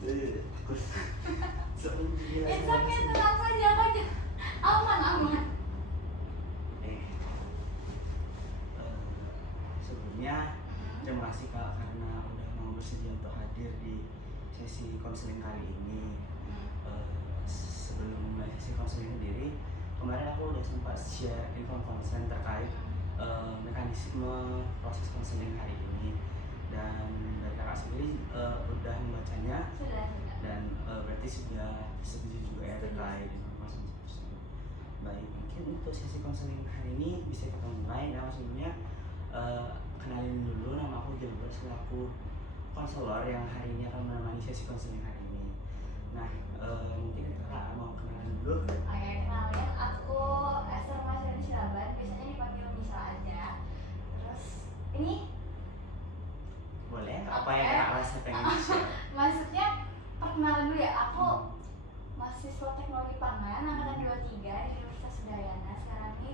Takut. Sebenarnya. It's okay, tenang saja aja. Aman. Eh, sebelumnya terima kasih Kak karena udah mau bersedia untuk hadir di sesi konseling kali ini. Sebelum mulai sesi konseling sendiri, kemarin aku udah sempat share info konsen terkait mekanisme proses konseling hari ini, dan dari kakak sendiri udah membacanya. Sudah. Dan berarti sudah setuju juga ya terkait informasi tersebut. Baik, mungkin untuk sesi konseling hari ini bisa kita mulai. Nah, sebelumnya kenalin dulu, nama aku Gilbert selaku konselor yang hari ini akan menemani sesi konseling hari ini. Nah, mungkin kakak mau kenalan dulu. Oke, kenalin, aku Esther Masrini Syiraban, biasanya dipanggil Misa aja. Terus ini boleh apa yang kakak rasa pengen share? maksudnya perkenalan dulu ya, aku mahasiswa teknologi pangan angkatan 23 di Universitas Udayana. Sekarang ini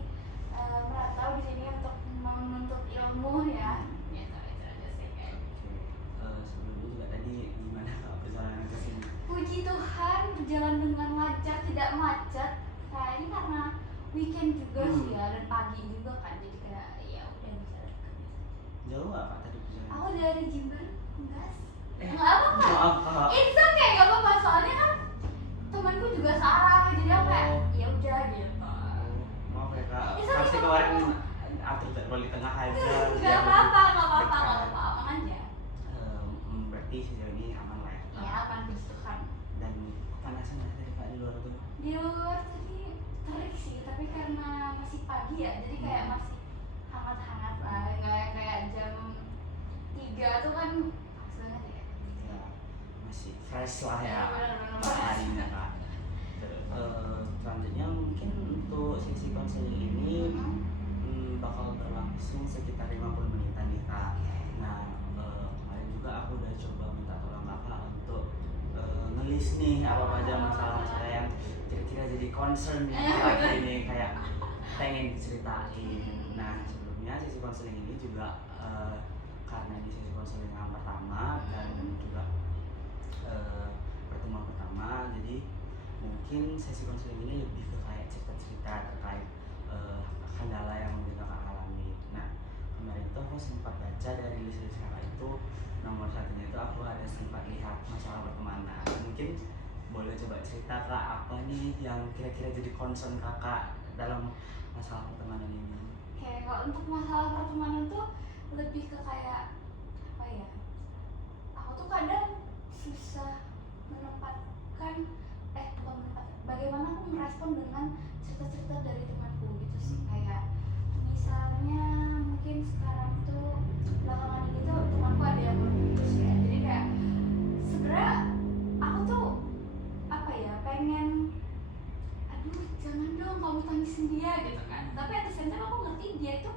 merantau di sini untuk menuntut ilmu ya. Gitu aja sih kan. Sebelumnya juga tadi gimana kak perjalanan ke sini? Puji Tuhan berjalan dengan lancar, tidak macet. Nah ini karena weekend juga sih ya, dan pagi juga kan, jadi kayak ya udah bisa dekat. Jauh nggak kak tadi perjalanan? Aku dari Jember, enggak Eh, nggak apa-apa. It's okay, nggak apa-apa. Soalnya kan temanku juga searah, jadi aku kayak ya udah gitu. Maaf ya kak, It's okay, pasti nggak kemarin apa-apa. atur jadwal di tengah aja. Nggak apa-apa, aman aja. Berarti sejauh ini aman lah ya. Ya aman, puji Tuhan. Dan kepanasan nggak tadi kak di luar tuh? Di luar tadi terik sih, tapi karena masih pagi ya, jadi kayak masih hangat-hangat lah. Nggak kayak jam 3 tuh kan panas banget ya. Ya, masih fresh lah ya Bener-bener harinya kak. Selanjutnya mungkin untuk sesi konseling ini bakal berlangsung sekitar 50 menitan nih kak. Nah, kemarin juga aku udah coba minta tolong kakak untuk ngelis nih apa aja masalah-masalah yang kira-kira jadi concern lagi ini kayak pengen diceritain. Nah, sebelumnya sesi konseling ini juga karena ini sesi konseling yang pertama dan juga pertemuan pertama, jadi mungkin sesi konseling ini lebih ke kayak cerita-cerita terkait kendala yang mungkin kakak alami. Nah, kemarin itu aku sempat baca dari list-list kakak itu, nomor satunya itu aku ada sempat lihat masalah pertemanan. Mungkin boleh coba cerita kak, apa nih yang kira-kira jadi concern kakak dalam masalah pertemanan ini? Kayak kalau untuk masalah pertemanan tuh lebih ke kayak apa ya? Aku tuh kadang susah menempatkan bukan menempatkan, bagaimana aku merespon dengan cerita-cerita dari temanku gitu sih. Kayak misalnya mungkin sekarang tuh belakangan ini tuh temanku ada yang baru putus ya, jadi kayak sebenarnya aku tuh apa ya, pengen aduh jangan dong kamu tangisin dia gitu kan, tapi at the same time aku ngerti dia itu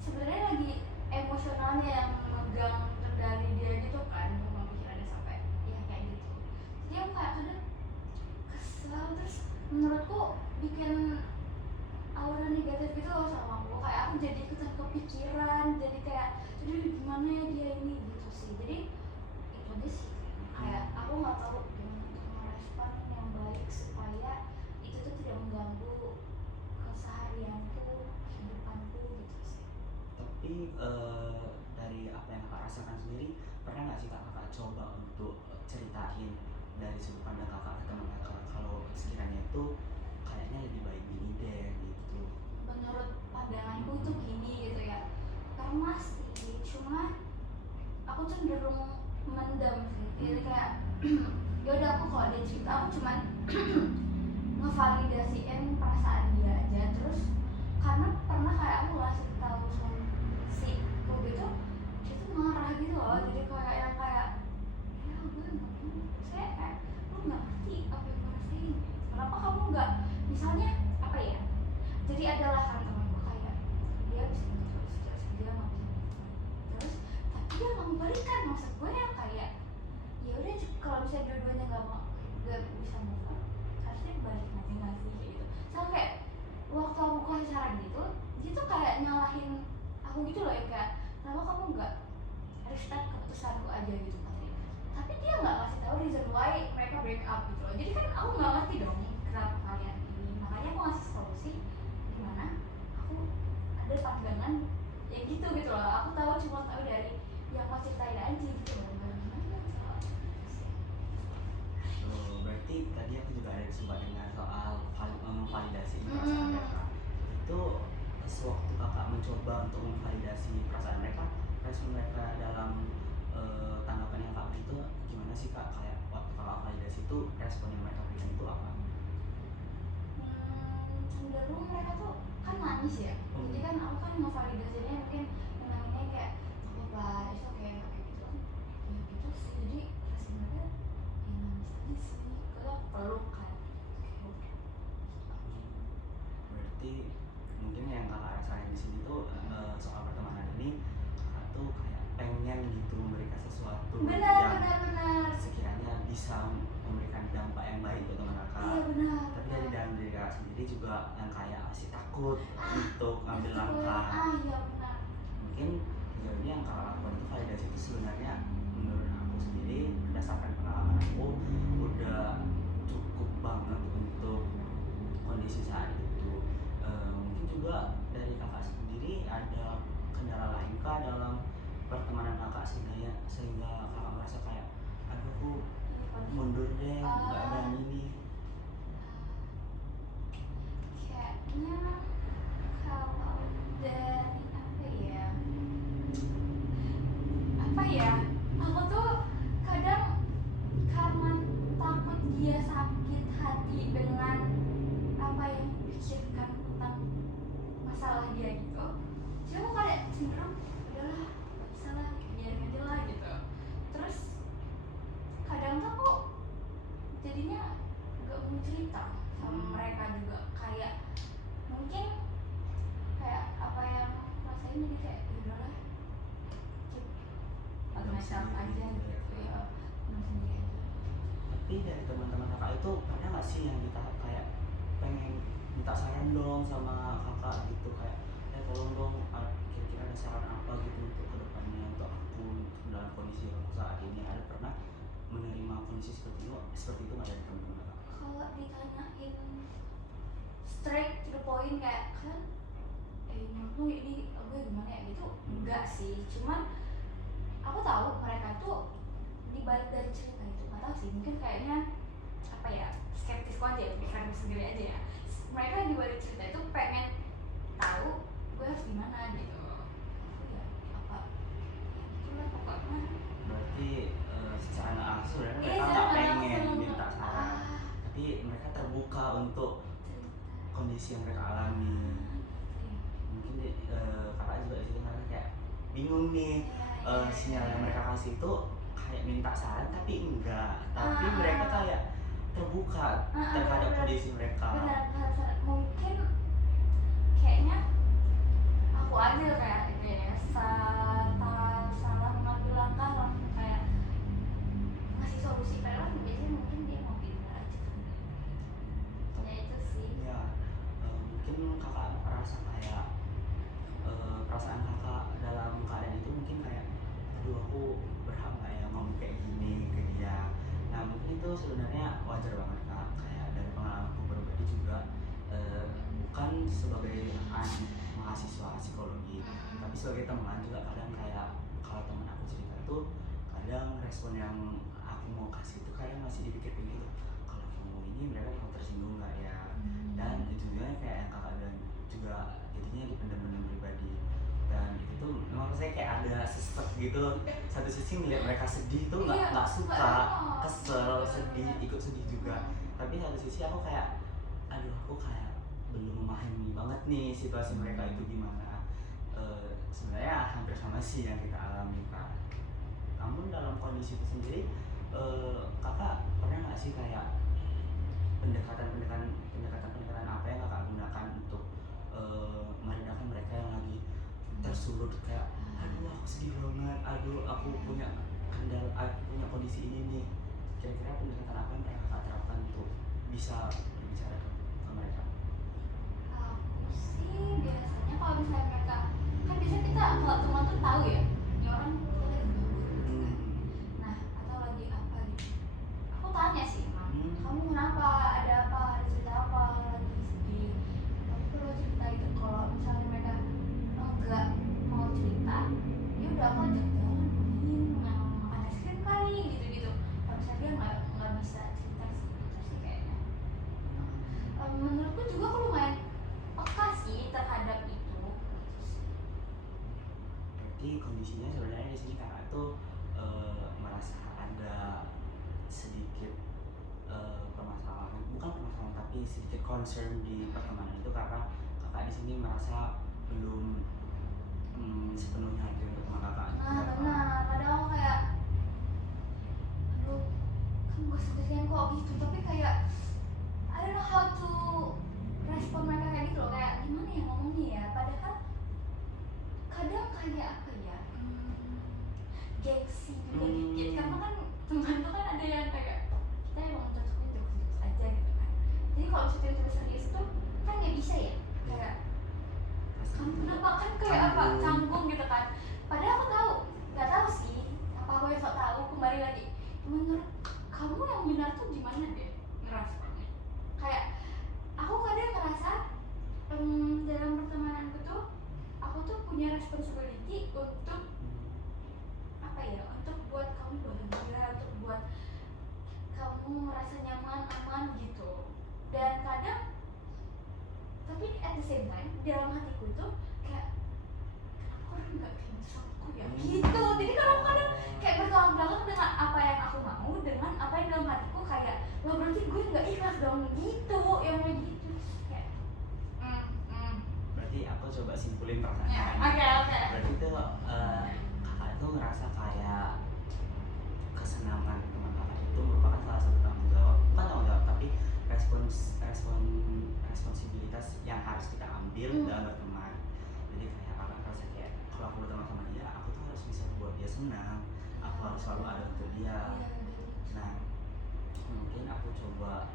sebenarnya lagi emosionalnya yang memegang kendali dia gitu kan, pemikirannya sampai ya kayak gitu. Jadi aku kayak kadang kesel, terus menurutku bikin aura negatif gitu loh sama aku, kayak aku jadi ikutan kepikiran, jadi kayak aduh gimana ya dia ini gitu sih. Jadi itu aja sih, kayak aku nggak tahu gimana untuk merespon yang baik supaya itu tuh tidak mengganggu keseharianku, kehidupanku gitu sih. Tapi dari apa yang kakak rasakan sendiri, pernah nggak sih kakak coba untuk ceritain dari sudut pandang kakak ke teman kakak kalau sekiranya itu kayaknya lebih baik gini deh gitu? Menurut pandanganku itu gini gitu ya, pernah sih, cuma aku cenderung mendam sih. Jadi kayak yaudah aku kalau dia cerita aku cuman ngevalidasiin perasaan dia aja. Terus karena pernah kayak aku ngasih tahu solusiku gitu, dia tuh marah gitu loh. Jadi kayak yang kayak ya gue nggak mau, saya kayak lu nggak ngerti apa yang gue rasain, kenapa kamu nggak misalnya apa ya. Jadi adalah kan temanku kayak dia bisa minta terus dia nggak bisa minta terus, tapi dia nggak mau balikan. Maksud gue ya kayak ya udah kalau misalnya dua-duanya nggak bisa move on, harusnya balik masing-masing kayak gitu. Sama kayak waktu aku kasih saran gitu, dia tuh kayak nyalahin aku gitu loh, ya kayak kenapa kamu nggak respect keputusanku aja gitu katanya. Tapi dia nggak kasih tahu reason backup gitu loh. Jadi kan aku nggak ngerti dong kenapa kalian ini, makanya aku ngasih solusi gimana aku ada pandangan ya gitu gitu loh. Aku tahu cuma tahu dari yang mau ceritain aja gitu loh. Gimana soal Berarti tadi aku juga ada sempat dengar soal validasi perasaan mereka. Itu sewaktu kakak mencoba untuk memvalidasi perasaan mereka, respon mereka dalam tanggapan yang kakak beri itu gimana sih kak? Kayak waktu kakak validasi itu respon yang mereka berikan itu apa? cenderung mereka tuh kan nangis ya. Jadi kan aku kan ngevalidasinya mungkin nenanginnya kayak nggak apa-apa, itu kayak gitu kan. Ya gitu sih. Jadi respon mereka ya nangis aja sih. Kalau peluk kan. Berarti mungkin yang kakak rasain di sini tuh soal pertemanan ini kakak tuh kayak pengen gitu memberikan sesuatu yang Benar. sekiranya bisa memberikan dampak yang baik untuk teman kakak. Iya benar. Tapi dari dalam diri kakak sendiri juga yang kayak masih takut untuk ngambil Betul. langkah. Iya benar. Mungkin sejauh ini yang kakak lakukan itu validasi itu sebenarnya menurut aku sendiri berdasarkan pengalaman aku udah cukup banget untuk kondisi saat itu. Mungkin juga dari kakak sendiri ada kendala lain kah dalam pertemanan kakak sehingga kakak merasa kayak aduh aku mundur deh nggak berani nih. Kayaknya kalau dari apa ya, aku tuh kadang karena takut dia sakit hati dengan apa yang pikirkan tentang masalah dia gitu, jadi aku kayak cenderung udahlah gak bisa lah, biarin aja lah gitu. Terus kadang tuh aku jadinya gak mau cerita sama mereka juga, kayak mungkin kayak apa yang rasain jadi kayak ya udahlah keep on myself aja gitu ya, sendiri aja. Tapi dari teman-teman kakak itu pernah nggak sih yang di tahap kayak pengen minta saran dong sama kakak gitu, kayak tolong dong kira-kira ada saran apa gitu untuk kedepannya untuk aku dalam kondisi yang saat ini, ada pernah menerima kondisi seperti itu nggak dari teman-teman kakak? Kalau ditanyain straight to the point kayak kan menurut lu ini gue gimana ya gitu, enggak sih. Cuman aku tahu mereka tuh dibalik dari cerita itu, nggak tahu sih, mungkin kayaknya apa ya, skeptis aja ya, pikiran sendiri aja ya. Mereka dibalik cerita itu pengen tahu gue harus gimana gitu. Aku ya apa ya gitulah pokoknya. Berarti secara nggak langsung sebenarnya Iya, mereka secara nggak nggak pengen langsung. minta saran, tapi mereka terbuka untuk kondisi yang mereka alami. Mungkin kakak juga di situ kayak bingung nih, sinyal yang mereka kasih itu kayak minta saran tapi enggak, tapi mereka kayak terbuka terhadap kondisi mereka. Benar. Mungkin kayaknya aku aja kayak itu ya, salah mengambil langkah langsung kayak ngasih solusi, padahal biasanya mungkin dia mau pindah aja kan. Ya itu sih. Ya, mungkin kakak merasa kayak perasaan kakak dalam keadaan itu mungkin kayak aduh aku berhak nggak ya ngomong kayak gini ke dia. Nah mungkin itu sebenarnya wajar banget kak, kayak dari pengalamanku pribadi juga bukan sebagai mahasiswa psikologi tapi sebagai teman juga kadang kayak kalau teman aku cerita tuh kadang respon yang aku mau kasih itu kadang masih dipikir-pikir gitu, kalau kamu ini mereka mau tersinggung nggak ya. Dan ujungnya kayak yang kakak bilang juga jadinya dipendam-pendam pribadi, dan itu tuh memang saya kayak ada sesek gitu. Satu sisi ngeliat mereka sedih tuh nggak suka, kesel, sedih, ikut sedih juga. Tapi satu sisi aku kayak aduh aku kayak belum memahami banget nih situasi mereka itu gimana. Sebenarnya hampir sama sih yang kita alami kak. Namun dalam kondisi itu sendiri kakak pernah nggak sih kayak pendekatan apa yang kakak gunakan untuk meredakan mereka yang lagi tersulut kayak aduh aku sedih banget, aduh aku punya kendala, aku punya kondisi ini nih. Kira-kira pendekatan apa yang kakak terapkan untuk bisa berbicara ke mereka? Aku sih biasanya kalau misalnya mereka kan biasanya kita kalau teman tuh tahu ya ini orang tuh lagi gabut gitu kan. Nah atau lagi apa gitu, aku tanya sih emang kondisinya sebenarnya di sini kakak tuh merasa ada sedikit permasalahan, bukan permasalahan tapi sedikit concern di pertemanan itu karena kakak di sini merasa belum sepenuhnya hadir untuk teman kakak. Nah Kenapa? benar, kadang aku kayak aduh kan gue sendirian kok gitu, tapi kayak I don't know how to respon mereka kayak gitu loh, kayak gimana ya ngomongnya ya, padahal kadang kayak apa ya, gengsi juga dikit, karena kan teman tuh kan ada yang kayak kita emang cocoknya jokes-jokes aja gitu kan, jadi kalau misalnya tiba-tiba serius tuh kan nggak bisa ya, kayak kamu kenapa, kan kayak apa, canggung gitu kan, padahal aku tahu, nggak tahu sih apa aku yang sok tahu, kembali lagi menurut kamu yang benar tuh gimana deh ngerasanya, kayak aku kadang ngerasa dalam pertemananku tuh aku tuh punya responsibility untuk apa ya, untuk buat kamu bahagia, untuk buat kamu merasa nyaman, aman gitu, dan kadang tapi at the same time di dalam hatiku itu kayak kenapa orang nggak terima aku ya gitu, jadi kalau kadang kayak bertolak belakang dengan apa yang aku mau dengan apa yang dalam hatiku, kayak wah berarti gue nggak ikhlas dong gitu, yang kayak gitu kayak Berarti aku coba simpulin ya, pertanyaan. oke. Berarti tuh kakak itu ngerasa kayak kesenangan teman kakak itu merupakan salah satu tanggung jawab, bukan tanggung jawab tapi responsibilitas yang harus kita ambil dalam berteman. Jadi kayak kakak ngerasa kayak kalau aku berteman sama dia, aku tuh harus bisa buat dia senang, aku harus selalu ada untuk dia. Nah, mungkin aku coba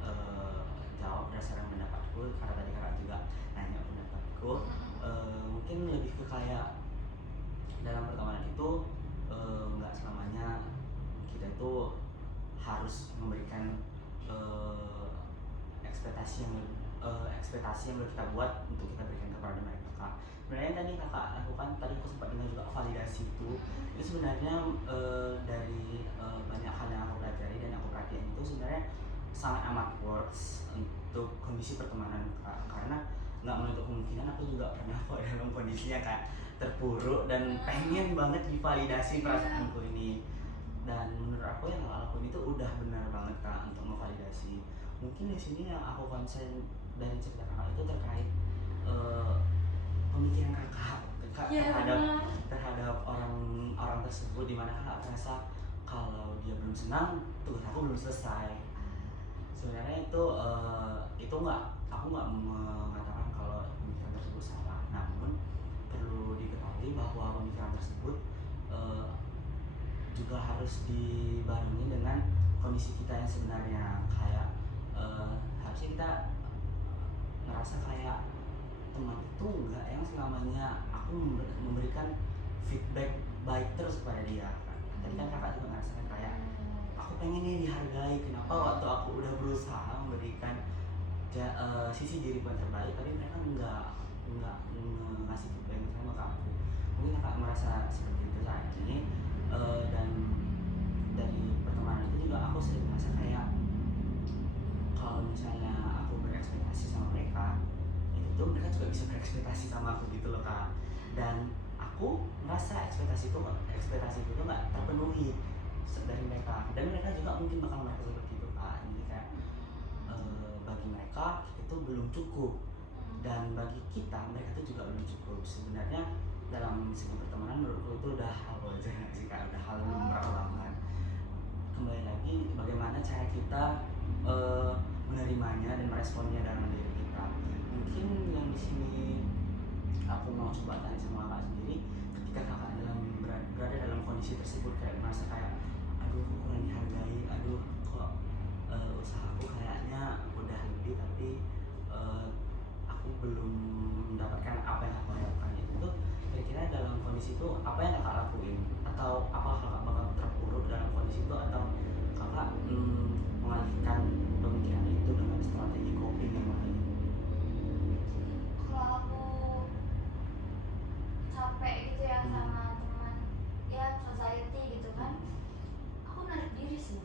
jawab berdasarkan pendapatku, karena tadi kakak juga nanya pendapatku. Mungkin lebih ke kayak dalam pertemanan itu nggak selamanya kita itu harus memberikan ekspektasi yang udah kita buat untuk kita berikan kepada mereka, kak. Sebenarnya tadi kakak lakukan, tadi aku sempat dengar juga validasi itu sebenarnya dari banyak hal yang aku pelajari dan aku perhatiin itu sebenarnya sangat amat works untuk kondisi pertemanan, kak. Karena nggak menutup kemungkinan aku juga pernah kok dalam kondisinya kayak terpuruk dan pengen banget divalidasi perasaanku ini, dan menurut aku yang kakak lakuin itu udah benar banget, kak, untuk memvalidasi. Mungkin di sini yang aku concern dari cerita kakak itu terkait pemikiran kakak terhadap orang tersebut, di mana kakak merasa kalau dia belum senang, tugas aku belum selesai. Sebenarnya itu nggak, aku nggak mengatakan kalau pemikiran tersebut salah, namun perlu diketahui bahwa pemikiran tersebut juga harus dibarengi dengan kondisi kita yang sebenarnya. Kayak harusnya kita ngerasa kayak teman itu nggak yang selamanya aku memberikan feedback baik terus kepada dia, kan. Tadi kan kakak juga ngerasakan kayak aku pengen nih dihargai, kenapa waktu aku udah berusaha memberikan sisi diri yang terbaik tapi mereka nggak ngasih feedback yang sama ke aku. Mungkin kakak merasa seperti itu saat ini. Dan dari pertemanan itu juga aku sering merasa kayak kalau misalnya aku berekspektasi sama mereka, itu tuh mereka juga bisa berekspektasi sama aku gitu loh, kak. Dan aku merasa ekspektasi itu nggak terpenuhi dari mereka, dan mereka juga mungkin bakal merasa seperti itu, kak. Jadi kayak bagi mereka itu belum cukup, dan bagi kita mereka itu juga belum cukup. Sebenarnya dalam segi pertemanan menurutku itu udah hal wajar sih, kak, udah hal lumrah banget. Kembali lagi bagaimana cara kita menerimanya dan meresponnya dalam diri kita. Mungkin yang di sini aku mau coba tanya sama kakak sendiri, ketika kakak berada dalam kondisi tersebut, kayak merasa kayak aduh aku kurang dihargai, aduh kok usahaku kayaknya udah lebih tapi aku belum mendapatkan apa yang aku harapkan, itu tuh kira-kira dalam kondisi itu apa yang kakak lakuin, atau apa kakak bakal terpuruk dalam kondisi itu, atau kakak mengalihkan pemikiran itu dengan strategi coping yang lain? Kalau aku capek gitu ya sama teman ya society gitu kan, aku narik diri sih,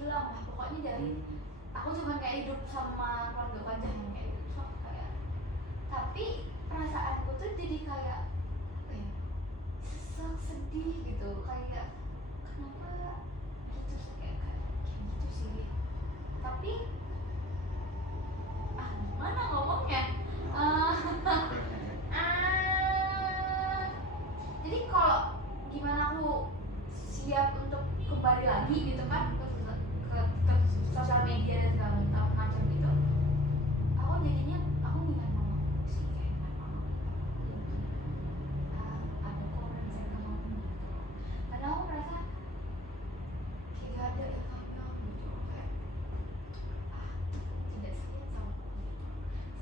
hilang lah pokoknya dari Hmm. aku cuma kayak hidup sama keluarga aku aja yang kayak gitu. So, kayak tapi perasaanku tuh jadi kayak apa ya, sesek sedih gitu, kayak kenapa gitu sih, kayak gitu sih. Tapi gimana ngomongnya. Eh, ah, jadi kalau gimana aku siap untuk kembali lagi gitu kan ke sosial media dan segala macam gitu, aku jadinya aku ingat mama sih, kayak ingat mama ada kok orang yang sayang sama aku gitu. Karena aku merasa kayak gak ada yang sayang gitu, kayak tidak sayang sama aku gitu,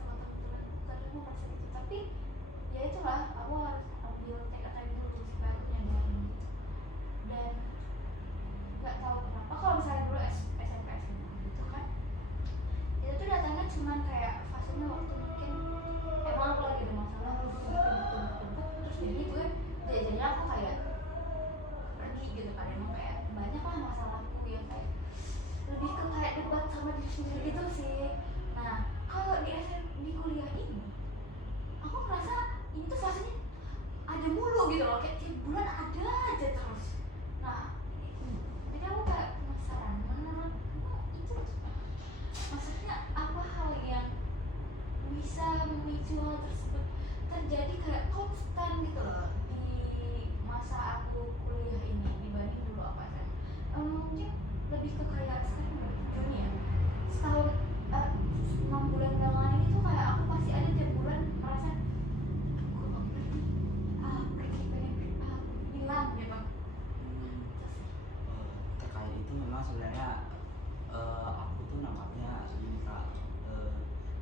sama teman-teman. Karena aku merasa gitu, tapi ya itulah aku harus ambil take time dulu supaya aku nyadarin gitu. Dan nggak tahu kenapa kalau misalnya dulu SMP SMA gitu kan, itu tuh datangnya cuman kayak fasenya waktu mungkin emang aku lagi ada masalah terus jadi gue jadinya aku kayak pergi gitu kan, emang kayak banyak lah masalahku yang kayak lebih ke kayak debat sama diri sendiri gitu sih. Nah kalau di kuliah ini aku merasa ini tuh fasenya ada mulu gitu loh, kayak tiap bulan ada aja terus. Nah jadi aku kayak penasaran menurutmu itu maksudnya apa hal yang bisa memicu hal tersebut terjadi kayak konstan gitu loh di masa aku kuliah ini dibanding dulu apa SMA. Mungkin lebih ke kayak sekarang Juni ya, setahun 6 bulan belakangan ini tuh kayak aku pasti ada tiap bulan merasa gue mau pergi, pergi pengen hilang gitu. Terkait itu memang sebenarnya aku tuh nangkapnya gini kak,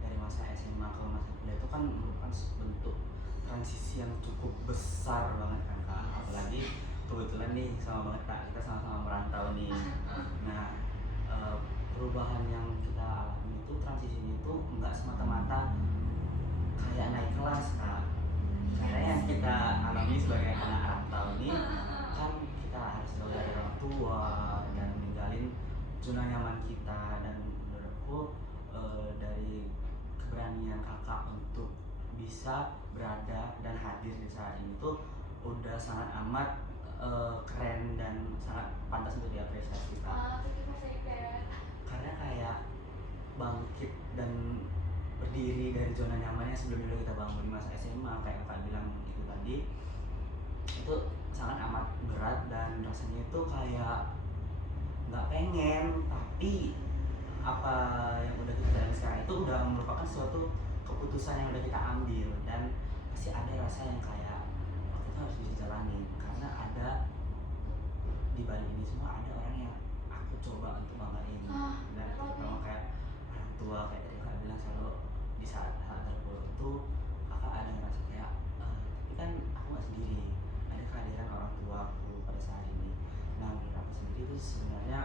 dari masa SMA ke masa kuliah itu kan merupakan bentuk transisi yang cukup besar banget kan kak, apalagi kebetulan nih sama banget kak, kita sama-sama merantau nih. Nah perubahan yang kita alami itu transisinya itu nggak semata-mata kayak naik kelas kak, karena yang kita alami sebagai anak rantau ini kan kita harus jauh dari orang tua dan ninggalin zona nyaman kita. Dan menurutku dari keberanian kakak untuk bisa berada dan hadir di saat ini tuh udah sangat amat keren dan sangat pantas untuk diapresiasi kak. Karena kayak bangkit dan berdiri dari zona nyaman yang sebelumnya kita bangun di masa SMA kayak kakak bilang itu tadi, itu sangat amat berat dan rasanya itu kayak nggak pengen, tapi apa yang udah kita jalani sekarang itu udah merupakan suatu keputusan yang udah kita ambil, dan pasti ada rasa yang kayak waktu itu harus dijalani karena ada di balik ini semua ada orang yang aku coba untuk banggain. Dan terutama kayak orang tua, kayak tadi kakak bilang selalu di saat terpuruk itu kakak ada ngerasa kayak tapi kan aku nggak sendiri, ada kehadiran orang tua aku pada saat ini. Nah menurut aku sendiri itu sebenarnya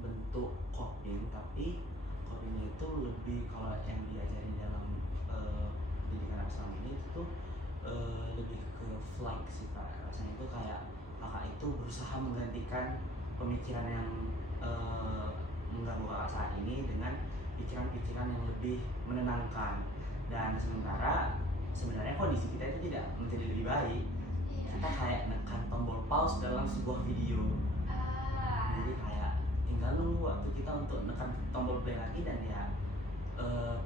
bentuk coping, tapi copingnya itu lebih kalau yang diajarin dalam pendidikan aku selama ini itu tuh lebih ke flight sih kak. Rasanya itu kayak kakak itu berusaha menggantikan pemikiran yang mengganggu kakak saat ini dengan pikiran-pikiran yang lebih menenangkan. Dan sementara sebenarnya kondisi kita itu tidak menjadi lebih baik, kita kayak nekan tombol pause dalam sebuah video. Jadi kayak tinggal nunggu waktu kita untuk nekan tombol play lagi, dan ya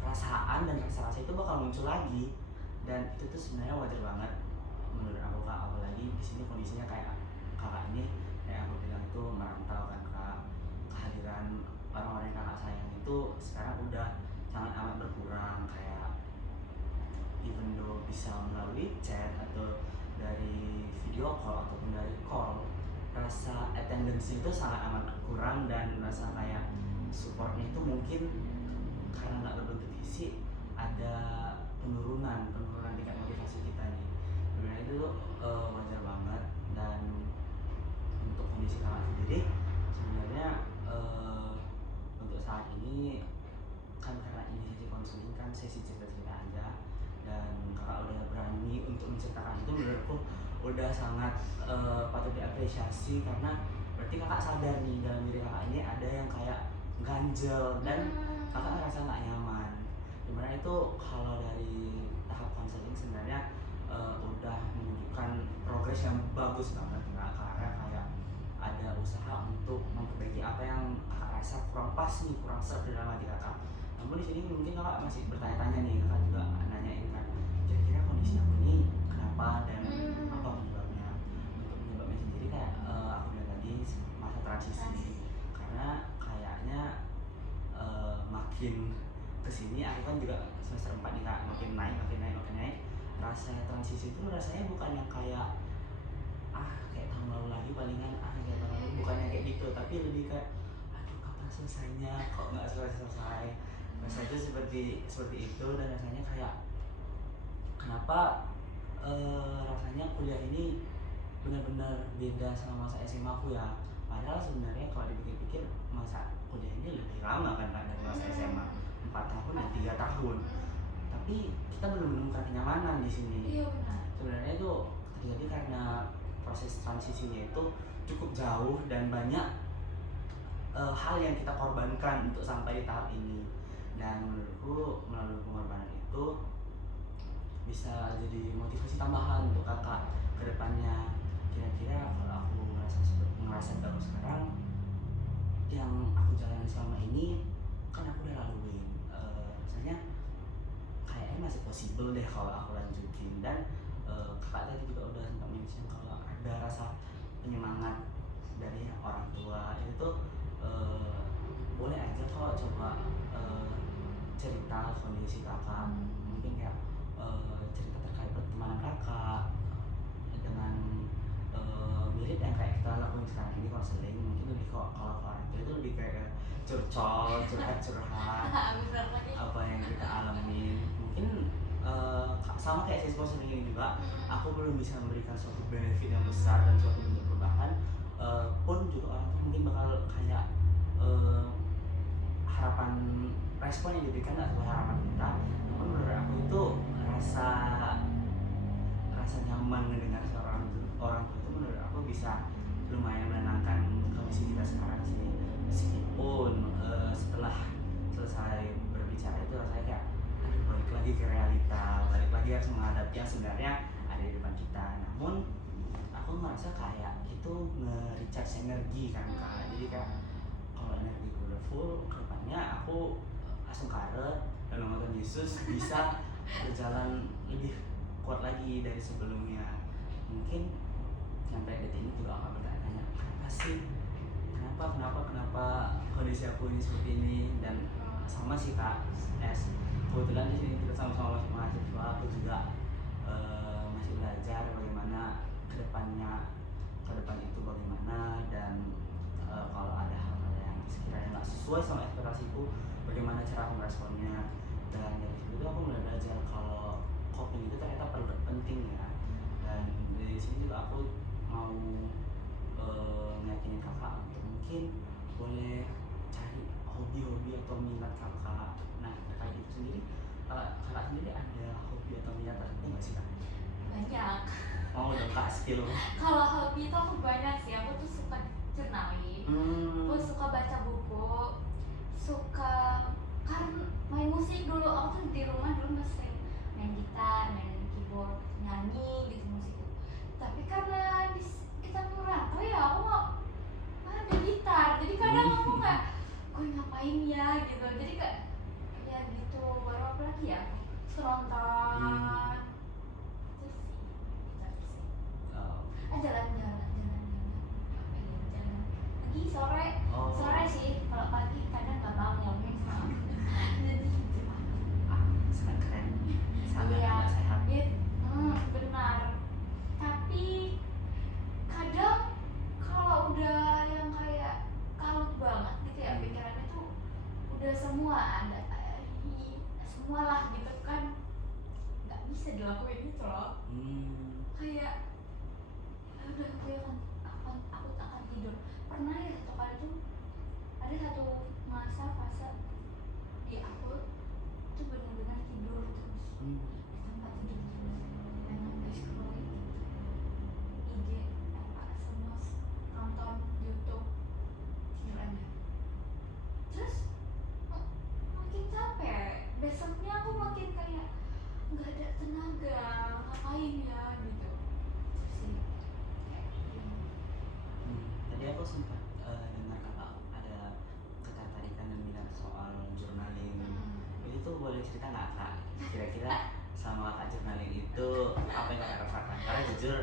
perasaan dan rasa-rasa itu bakal muncul lagi. Dan itu tuh sebenarnya wajar banget menurut aku kak, apalagi di sini kondisinya kayak kakak ini, kayak aku bilang itu merantau kan kak, kehadiran orang-orang yang kakak sayang itu sekarang udah sangat amat berkurang. Kayak even though bisa melalui chat atau dari video call ataupun dari call, rasa attendance itu sangat amat kurang, dan rasa kayak supportnya itu mungkin karena nggak berbentuk fisik ada penurunan tingkat motivasi kita nih. Sebenarnya itu wajar banget. Dan untuk kondisi kakak sendiri sebenarnya untuk saat ini kan karena ini sesi konseling kan sesi cerita-cerita aja, dan kakak udah berani untuk menceritakan itu menurutku udah sangat patut diapresiasi, karena berarti kakak sadar nih dalam diri kakak ini ada yang kayak ganjel dan kakak ngerasa nggak nyaman. Dimana itu kalau dari tahap konseling sebenarnya udah menunjukkan progres yang bagus banget nggak, karena kayak ada usaha untuk memperbaiki apa yang kakak rasa kurang pas nih, kurang serp di dalam hati kakak. Namun di sini mungkin kakak masih bertanya-tanya nih, kakak juga nanyain kan kira-kira kondisi aku ini kenapa dan apa penyebabnya. Untuk penyebabnya sendiri kayak aku bilang tadi masa transisi, karena kayaknya makin kesini aku kan juga semester 4 nih kak, makin naik rasa transisi itu rasanya bukan yang kayak kayak tahun lalu lagi palingan kayak tahun lalu, bukan yang kayak gitu, tapi lebih kayak aduh kapan selesainya, kok nggak selesai. Rasanya itu seperti itu, dan rasanya kayak kenapa rasanya kuliah ini benar-benar beda sama masa SMA aku ya. Padahal sebenarnya kalau dipikir-pikir masa kuliah ini lebih lama kan dari masa SMA, 4 tahun dan 3 tahun. Tapi kita belum menemukan kenyamanan di sini. Iya benar. Sebenarnya itu terjadi karena proses transisinya itu cukup jauh dan banyak hal yang kita korbankan untuk sampai di tahap ini. Dan menurutku melalui pengorbanan itu bisa jadi motivasi tambahan untuk kakak ke depannya. Kira-kira kalau aku ngerasa baru sekarang yang aku jalani selama ini kan aku udah laluin, rasanya kayaknya masih possible deh kalau aku lanjutin. Dan kakak tadi juga udah sempat mention kalau ada rasa penyemangat dari orang tua itu tuh boleh aja kok coba cerita kondisi kakak, mungkin kayak cerita terkait pertemanan kakak dengan mirip yang kayak kita lakuin sekarang ini, konseling. Mungkin lebih kok kalau itu lebih kayak curhat apa yang kita alami. Mungkin sama kayak sesi konseling ini juga, aku belum bisa memberikan suatu benefit yang besar dan suatu bentuk perubahan, pun juga orang tuh mungkin bakal kayak harapan respon yang diberikan nggak sesuai harapan kita. Namun menurut aku itu rasa nyaman mendengar seorang orang tua itu menurut aku bisa lumayan menenangkan kondisi kita sekarang sih. Meskipun setelah selesai berbicara itu rasanya kayak aduh balik lagi ke realita, balik lagi harus menghadapi yang sebenarnya ada di depan kita. Namun aku ngerasa kayak itu nge-recharge energi kan kak. Jadi kayak kalau energi gue udah full, kedepannya aku langsung karet dalam nama Yesus bisa berjalan lebih kuat lagi dari sebelumnya. Mungkin sampai detik ini juga akan bertanya kenapa sih, kenapa kondisi aku ini seperti ini. Dan sama sih kak S, kebetulan di sini kita sama-sama masih mahasiswa, aku juga masih belajar bagaimana ke depan itu bagaimana. Dan kalau ada hal-hal yang sekiranya nggak sesuai sama ekspektasiku, bagaimana cara aku meresponnya. Dan dari situ aku mulai belajar kalau coping itu ternyata penting ya. Dan dari sini juga aku mau ngeyakinin kakak untuk mungkin boleh cari hobi-hobi atau minat kakak. Nah terkait itu sendiri, kakak sendiri ada hobi atau minat tertentu nggak sih kak? Banyak. Mau dong kak skill. Kalau hobi itu aku banyak sih. Aku tuh suka journaling, aku suka baca buku, suka kan main musik. Dulu aku tuh di rumah dulu masih main gitar, main keyboard, nyanyi gitu musik. Tapi karena kita merantau ya, aku nggak ada gitar, jadi kadang aku nggak, gue ngapain ya gitu. Jadi kayak ya gitu. Baru apa lagi ya, nonton itu sih, gitu sih. Jalan-jalan apa ya, jalan pagi sore sih. Kalau pagi kadang nggak bangun jadi sangat keren, sangat iya, amat sehat. iya disukain ya gitu. Terus sih kayak Tadi aku sempat dengar kakak ada ketertarikan dan minat soal journaling. Itu tuh boleh cerita nggak kak? Kira-kira sama kakak journaling itu apa yang kakak rasakan? Karena jujur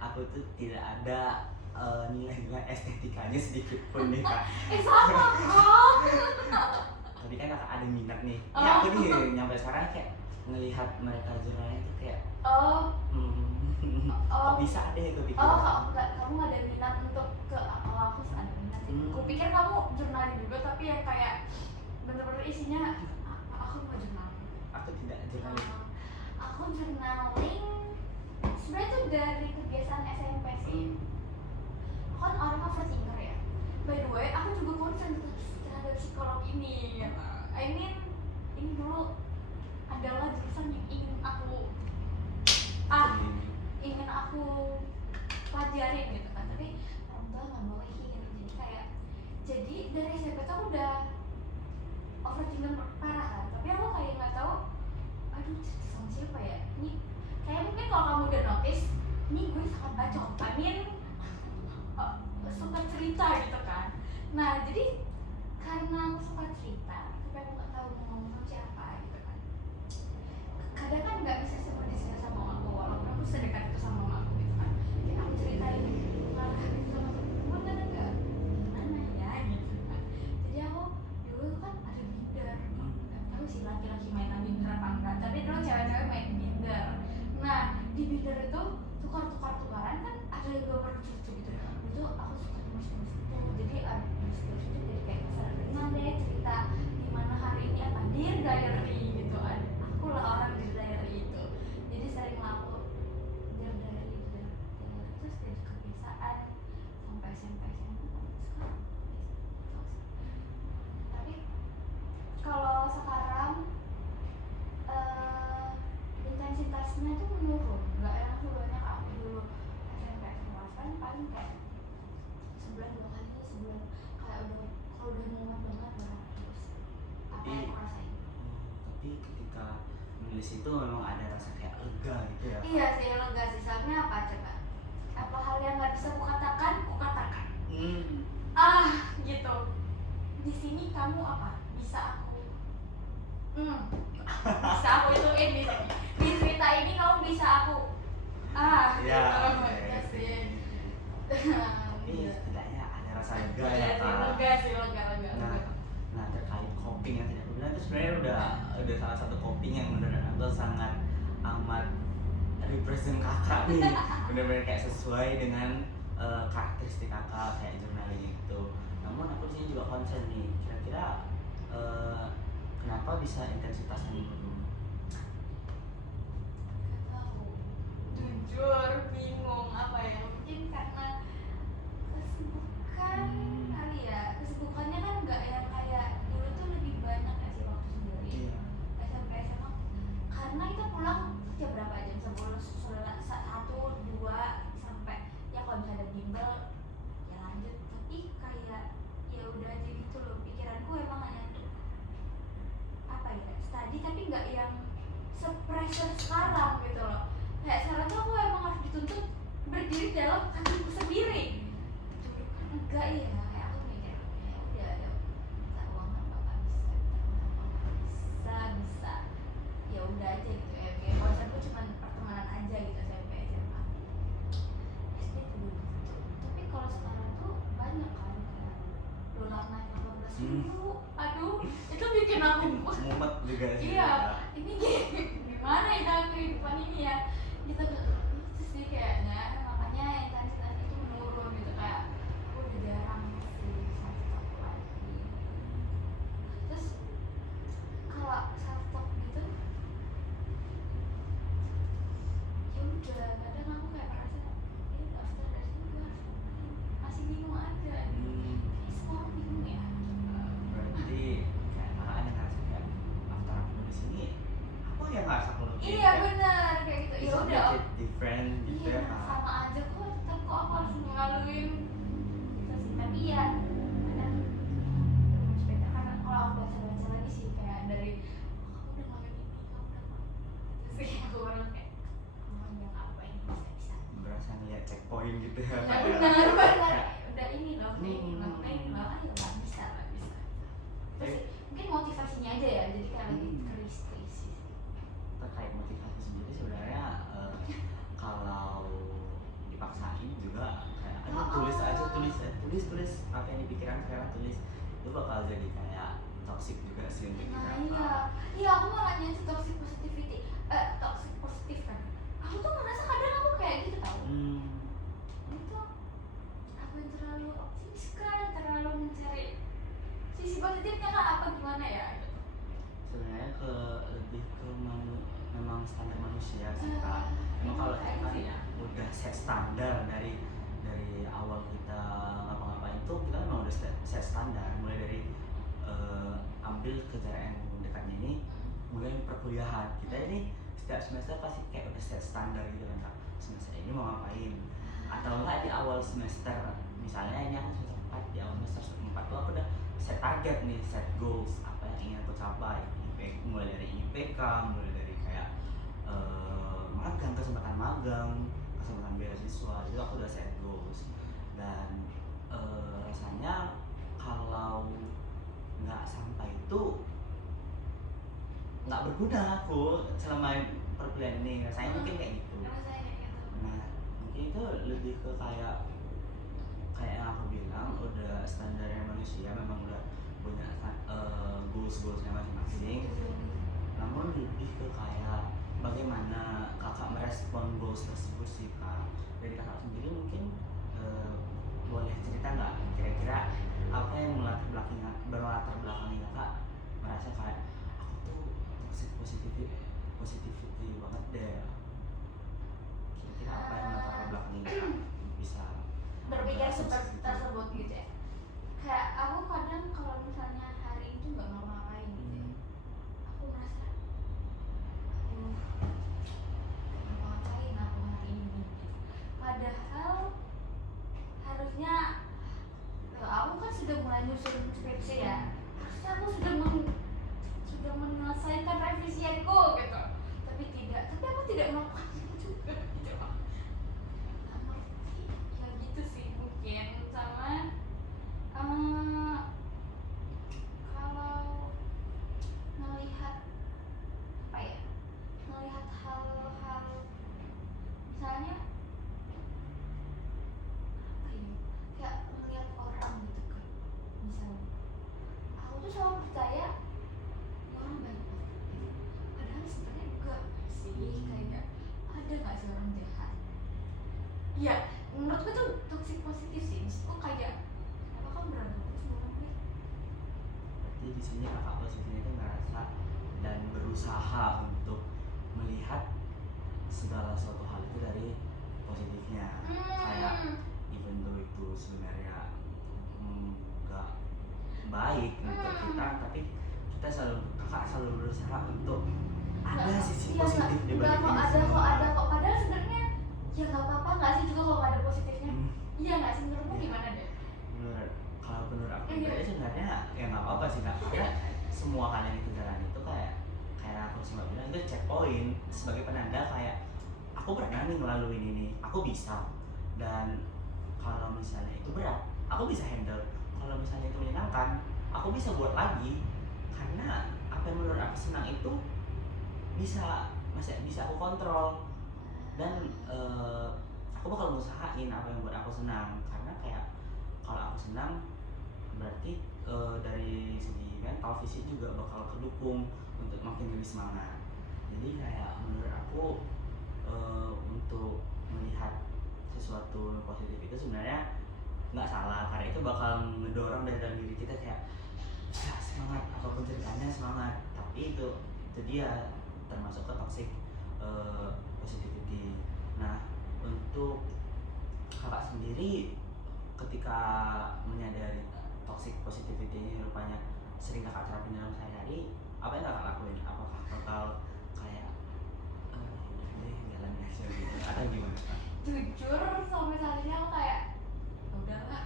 aku tuh tidak ada nilai-nilai estetikanya sedikit pun nih kak. sama kok. Tapi kan kakak ada minat nih. Oh. Ya aku nih nyampe sekarang kayak ngelihat mereka journaling tuh kayak Oh, kok bisa ada ya kepikiran. kamu ada minat untuk ke kalau aku sih ada minat sih. Aku pikir kamu journaling juga tapi ya kayak bener-bener isinya aku mau journaling. Aku tidak journaling. Aku journaling sebenarnya tuh dari kebiasaan SMP sih. Aku kan orang overthinker ya. By the way, aku juga concern terhadap psikolog ini. I mean, ini dulu adalah jurusan yang ingin aku pelajarin gitu kan, tapi orang tua nggak bolehin. Jadi dari SMP tuh aku udah overthinker parah kan, tapi aku kayak nggak tahu aduh cerita sama siapa ya ini. Kayak mungkin kalau kamu udah notice ini gue sangat bacot, suka cerita gitu kan. Nah jadi karena aku suka cerita tapi aku nggak tahu mau ngomong sama siapa gitu kan. Kadang kan nggak bisa seperti sama mama aku, walaupun aku sedekat itu sama mama aku gitu kan. Kayak aku ceritain malah gitu sama temen-temen kan enggak gimana ya gitu kan. Jadi aku dulu kan ada binder, nggak tahu sih laki-laki mainan binder apa enggak, tapi dulu cewek-cewek main binder. Nah di binder itu tukar-tukaran kan ada gambar lucu-lucu gitu. Itu aku suka nulis-nulis itu, jadi nulis-nulis itu jadi kayak keseringan deh cerita di mana hari ini apa dear diary gitu. Aku lah orang dear diary itu, jadi sering lah aku dear diary terus jadi kebiasaan sampai SMP sekarang. Tapi kalau sekarang intensitasnya tuh menurun, nggak yang sebanyak aku dulu SMP SMA. Sekarang paling kayak sebulan 2 kali, sebulan kayak kalau udah mumet banget baru terus apa yang aku rasain. Tapi ketika menulis itu memang ada rasa kayak lega gitu ya. Iya sih, lega sih. Soalnya apa coba? Apa hal yang nggak bisa kukatakan gitu. Di sini kamu apa? Bisa aku ituin di sini. Di cerita ini kamu bisa aku Iya. Iya sih. Tapi setidaknya ada rasa lega ya kak. Lega sih, lega. Nah terkait coping yang tadi aku bilang itu sebenarnya udah salah satu coping yang menurut aku sangat amat represent kakak nih. Bener-bener kayak sesuai dengan karakteristik kakak kayak journaling itu. Namun aku di sini juga concern nih, kira-kira kenapa bisa intensitasnya menurun? Gak tahu, jujur bingung apa ya, mungkin karena kesibukan kali ya. Kesibukannya kan nggak yang kayak dulu tuh lebih banyak ya sih waktu sendiri. Iya. SMP SMA karena kita pulang jam berapa, jam 10, 1, 2 sampai ya kalau misalnya ada bimbel ya lanjut. Tapi kayak ya udah aja gitu loh, pikiranku emang hanya untuk apa ya, study, tapi nggak yang se-pressure sekarang gitu loh. Kayak sekarang tuh aku emang harus dituntut berdiri dalam kakiku sendiri. Dulu kan enggak ya, kayak aku mikir ya minta uang kan bapak bisa ya udah aja gitu ya. Kayak konsepku cuma pertemanan aja gitu SMP SMA. SD dulu gitu. Tapi kalau sekarang tuh banyak kan kayak dolar naik 18.000. Aduh, itu bikin aku mumet juga sih. iya, ini gimana ya kehidupan ini ya. Kita itu sih kayaknya, makanya intensitas itu menurun gitu. Kayak aku udah jarang sih self talk lagi. Terus kalau self talk gitu ya udah, kadang aku kayak merasa after dari sini gue harus ngapain, masih bingung aja. Kayak semua orang bingung ya. Berarti kayak kakak ada ngerasa kayak after aku nulis ini apa yang nggak aku nulis? Iya bener. checkpoint gitu ya Ya kayak benar kayak udah ini loh udah ini loh udah ini loh ayo lah bisa terus mungkin motivasinya aja ya jadi kayak lagi krisis terkait motivasi sendiri sebenarnya kalau dipaksain juga kayak ayo tulis aja tulis apa yang dipikiran sekarang tulis itu bakal jadi kayak toxic juga sih untuk nah kita. iya aku malah nanya itu toxic positivity toxic positif kan aku tuh merasa kadang aku kayak gitu tau itu aku yang terlalu optimis kan terlalu mencari sisi positifnya kan apa gimana ya gitu. Sebenarnya lebih ke memang standar manusia sih kak. Emang kalau kita kan ya. udah set standar dari awal kita ngapa-ngapain tuh kita memang udah set standar mulai dari ambil kejaran yang dekatnya ini mulai perkuliahan kita ini setiap semester pasti kayak udah set standar gitu kan kak, semester ini mau ngapain atau enggak di awal semester misalnya ini aku semester 4 di awal semester 4 tuh aku udah set target nih, set goals apa yang ingin aku capai mulai dari IPK, mulai dari kayak magang, kesempatan beasiswa itu aku udah set goals dan rasanya kalau nggak sampai itu nggak berguna aku selama perkuliahan ini rasanya mungkin kayak gitu. Nah mungkin itu lebih ke kayak yang aku bilang udah standarnya manusia memang udah punya goals-goalsnya masing-masing namun lebih ke kayak bagaimana kakak merespon goals tersebut sih kak. Dari kakak sendiri mungkin boleh cerita nggak kira-kira apa yang berlatar belakangi kakak merasa kayak aku tuh toxic positivity banget deh, kira-kira apa yang melatar belakangi kakak bisa berpikir seperti tersebut gitu ya kayak aku kadang kalau misalnya hari itu nggak ngapa-ngapain gitu ya aku merasa ngapain aku hari ini gitu. Padahal harusnya aku kan sudah mulai nyusun skripsi ya harusnya aku sudah menyelesaikan revisianku gitu tapi aku tidak melakukan itu juga gitu loh ya gitu sih mungkin sama kalau melihat apa ya melihat hal-hal misalnya apa ya kayak melihat orang gitu kan misalnya aku tuh selalu percaya orang baik padahal sebenarnya enggak sih kayak ada nggak sih orang jahat ya menurutku tuh toxic positif sih itu kayak apa kan berantem sama orang baik berarti di sini kakak posisinya itu ngerasa dan berusaha untuk melihat segala suatu hal itu dari positifnya kayak even though itu sebenarnya nggak baik untuk kita tapi kakak selalu berusaha untuk ada sisi positif di balik ini semua. Ada kok padahal sebenarnya ya nggak apa-apa nggak sih juga kalau nggak ada positifnya iya nggak sih menurutmu gimana deh Kalau menurut aku pribadi sebenarnya ya nggak apa-apa sih kak karena semua hal yang kita jalani itu kayak aku sempat bilang itu checkpoint sebagai penanda kayak aku pernah nih ngelaluin ini aku bisa dan kalau misalnya itu berat aku bisa handle kalau misalnya itu menyenangkan aku bisa buat lagi karena apa yang menurut aku senang itu masih bisa aku kontrol dan aku bakal ngusahain apa yang buat aku senang karena kayak kalau aku senang berarti dari segi mental fisik juga bakal kedukung untuk makin lebih semangat jadi kayak menurut aku untuk melihat sesuatu positif itu sebenarnya nggak salah karena itu bakal mendorong dari dalam diri kita kayak ya semangat apapun ceritanya semangat tapi itu dia termasuk ke toxic positivity. Nah untuk kakak sendiri ketika menyadari toxic positivity ini rupanya sering kakak terapin dalam sehari-hari apa yang kakak lakuin apakah bakal kayak jalan aja gitu atau gimana kak? Jujur sampai saat ini aku kayak udahlah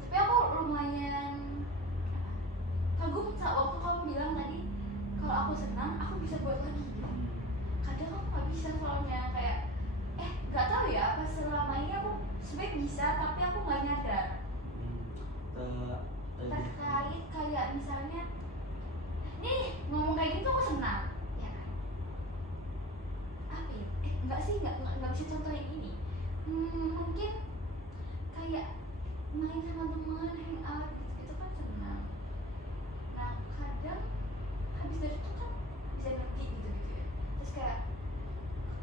tapi aku lumayan kagum saat waktu kamu bilang tadi kalau aku senang aku bisa buat lagi gitu kadang aku nggak bisa soalnya kayak nggak tahu ya apa selama sebenarnya bisa tapi aku nggak nyadar Hmm, lebih terkait kayak misalnya nih ngomong kayak gitu aku senang ya kan apa ya enggak sih nggak bisa contohin ini mungkin kayak main sama teman hangout gitu kan senang nah kadang habis dari itu kan bisa ngerti gitu ya terus kayak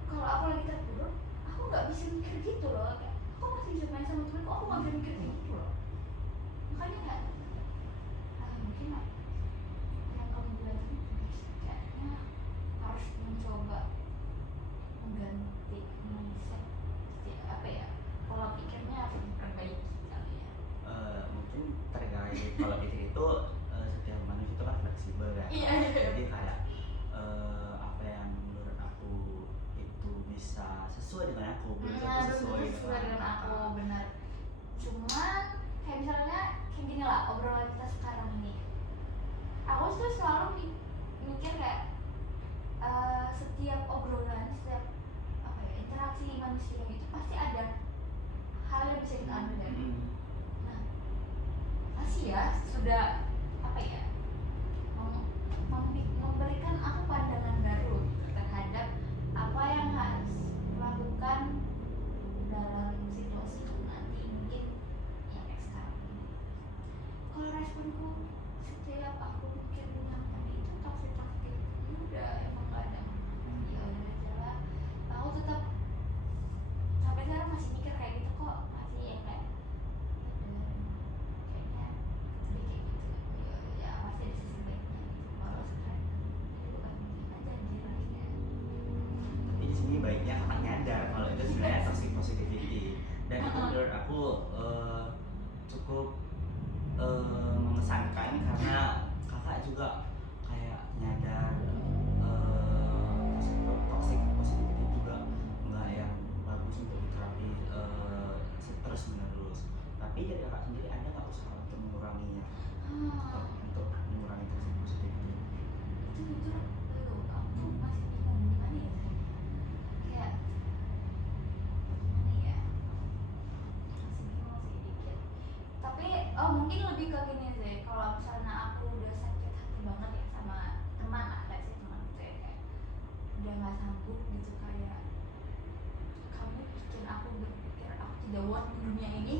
kalau aku lagi terpuruk aku nggak bisa mikir gitu loh kayak aku masih bisa main sama temanku aku nggak bisa mikir gitu loh makanya kayak mungkin yang kamu bilang tadi kayaknya harus mencoba mengganti mindset apa ya pola pikirnya harus diperbaiki kali ya mungkin terkait kalau pikir itu setiap manusia itu kan fleksibel ya. iya Jadi kayak apa yang menurut aku itu bisa sesuai dengan aku belum tentu sesuai dengan aku benar cuman kayak misalnya kayak gini lah obrolan kita sekarang ini aku tuh selalu mikir kayak setiap obrolan setiap apa ya interaksi manusia itu pasti ada hal yang bisa kita ambil dari nah masih ya sudah apa ya memberikan aku pandangan baru terhadap apa yang harus dilakukan dalam situasi nanti mungkin yang kayak sekarang ini kalau responku setiap aku mikir yang tadi itu toxic udah emang gak ada ya udah aja lah aku tetap sampai sekarang masih mikir kayak gitu kok masih yang kayak kayaknya lebih kayak gitu ya masih ada sisi baiknya gitu kalau sekarang itu bukan mungkin aja anjir harusnya tapi di sini baiknya kakak nyadar kalau itu sebenarnya toxic positivity dan itu menurut aku cukup mengesankan karena kakak juga kayak nyadar toxic positivity juga nggak yang bagus untuk diterapi terus menerus tapi dari kakak sendiri ada nggak usaha untuk menguranginya untuk mengurangi toxic positivity itu jujur dulu aku masih bingung gimana ya kayak gimana ya masih bingung sih dikit tapi mungkin lebih ke gini sih kalau misalnya aku udah sakit hati banget ya sama teman lah kayak sih teman saya kayak udah nggak sanggup gitu kayak kamu bikin aku berpikir aku tidak worth di dunia ini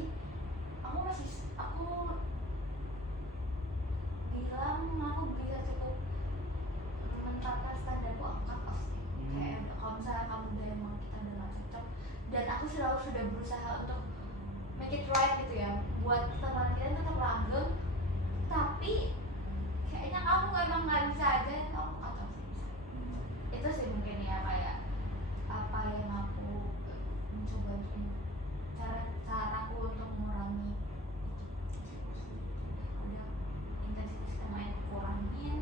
aku bilang aku bisa cukup menetapkan standarku aku cut off sih kayak kalau misalnya kamu udah emang kita udah nggak cocok dan aku selalu sudah berusaha untuk make it right gitu ya buat teman kita tetap langgeng tapi kayaknya kamu emang nggak bisa aja kamu cut off sih itu sih mungkin ya kayak apa yang aku mencoba caraku untuk mengurangi udah intensitas kita main kurangin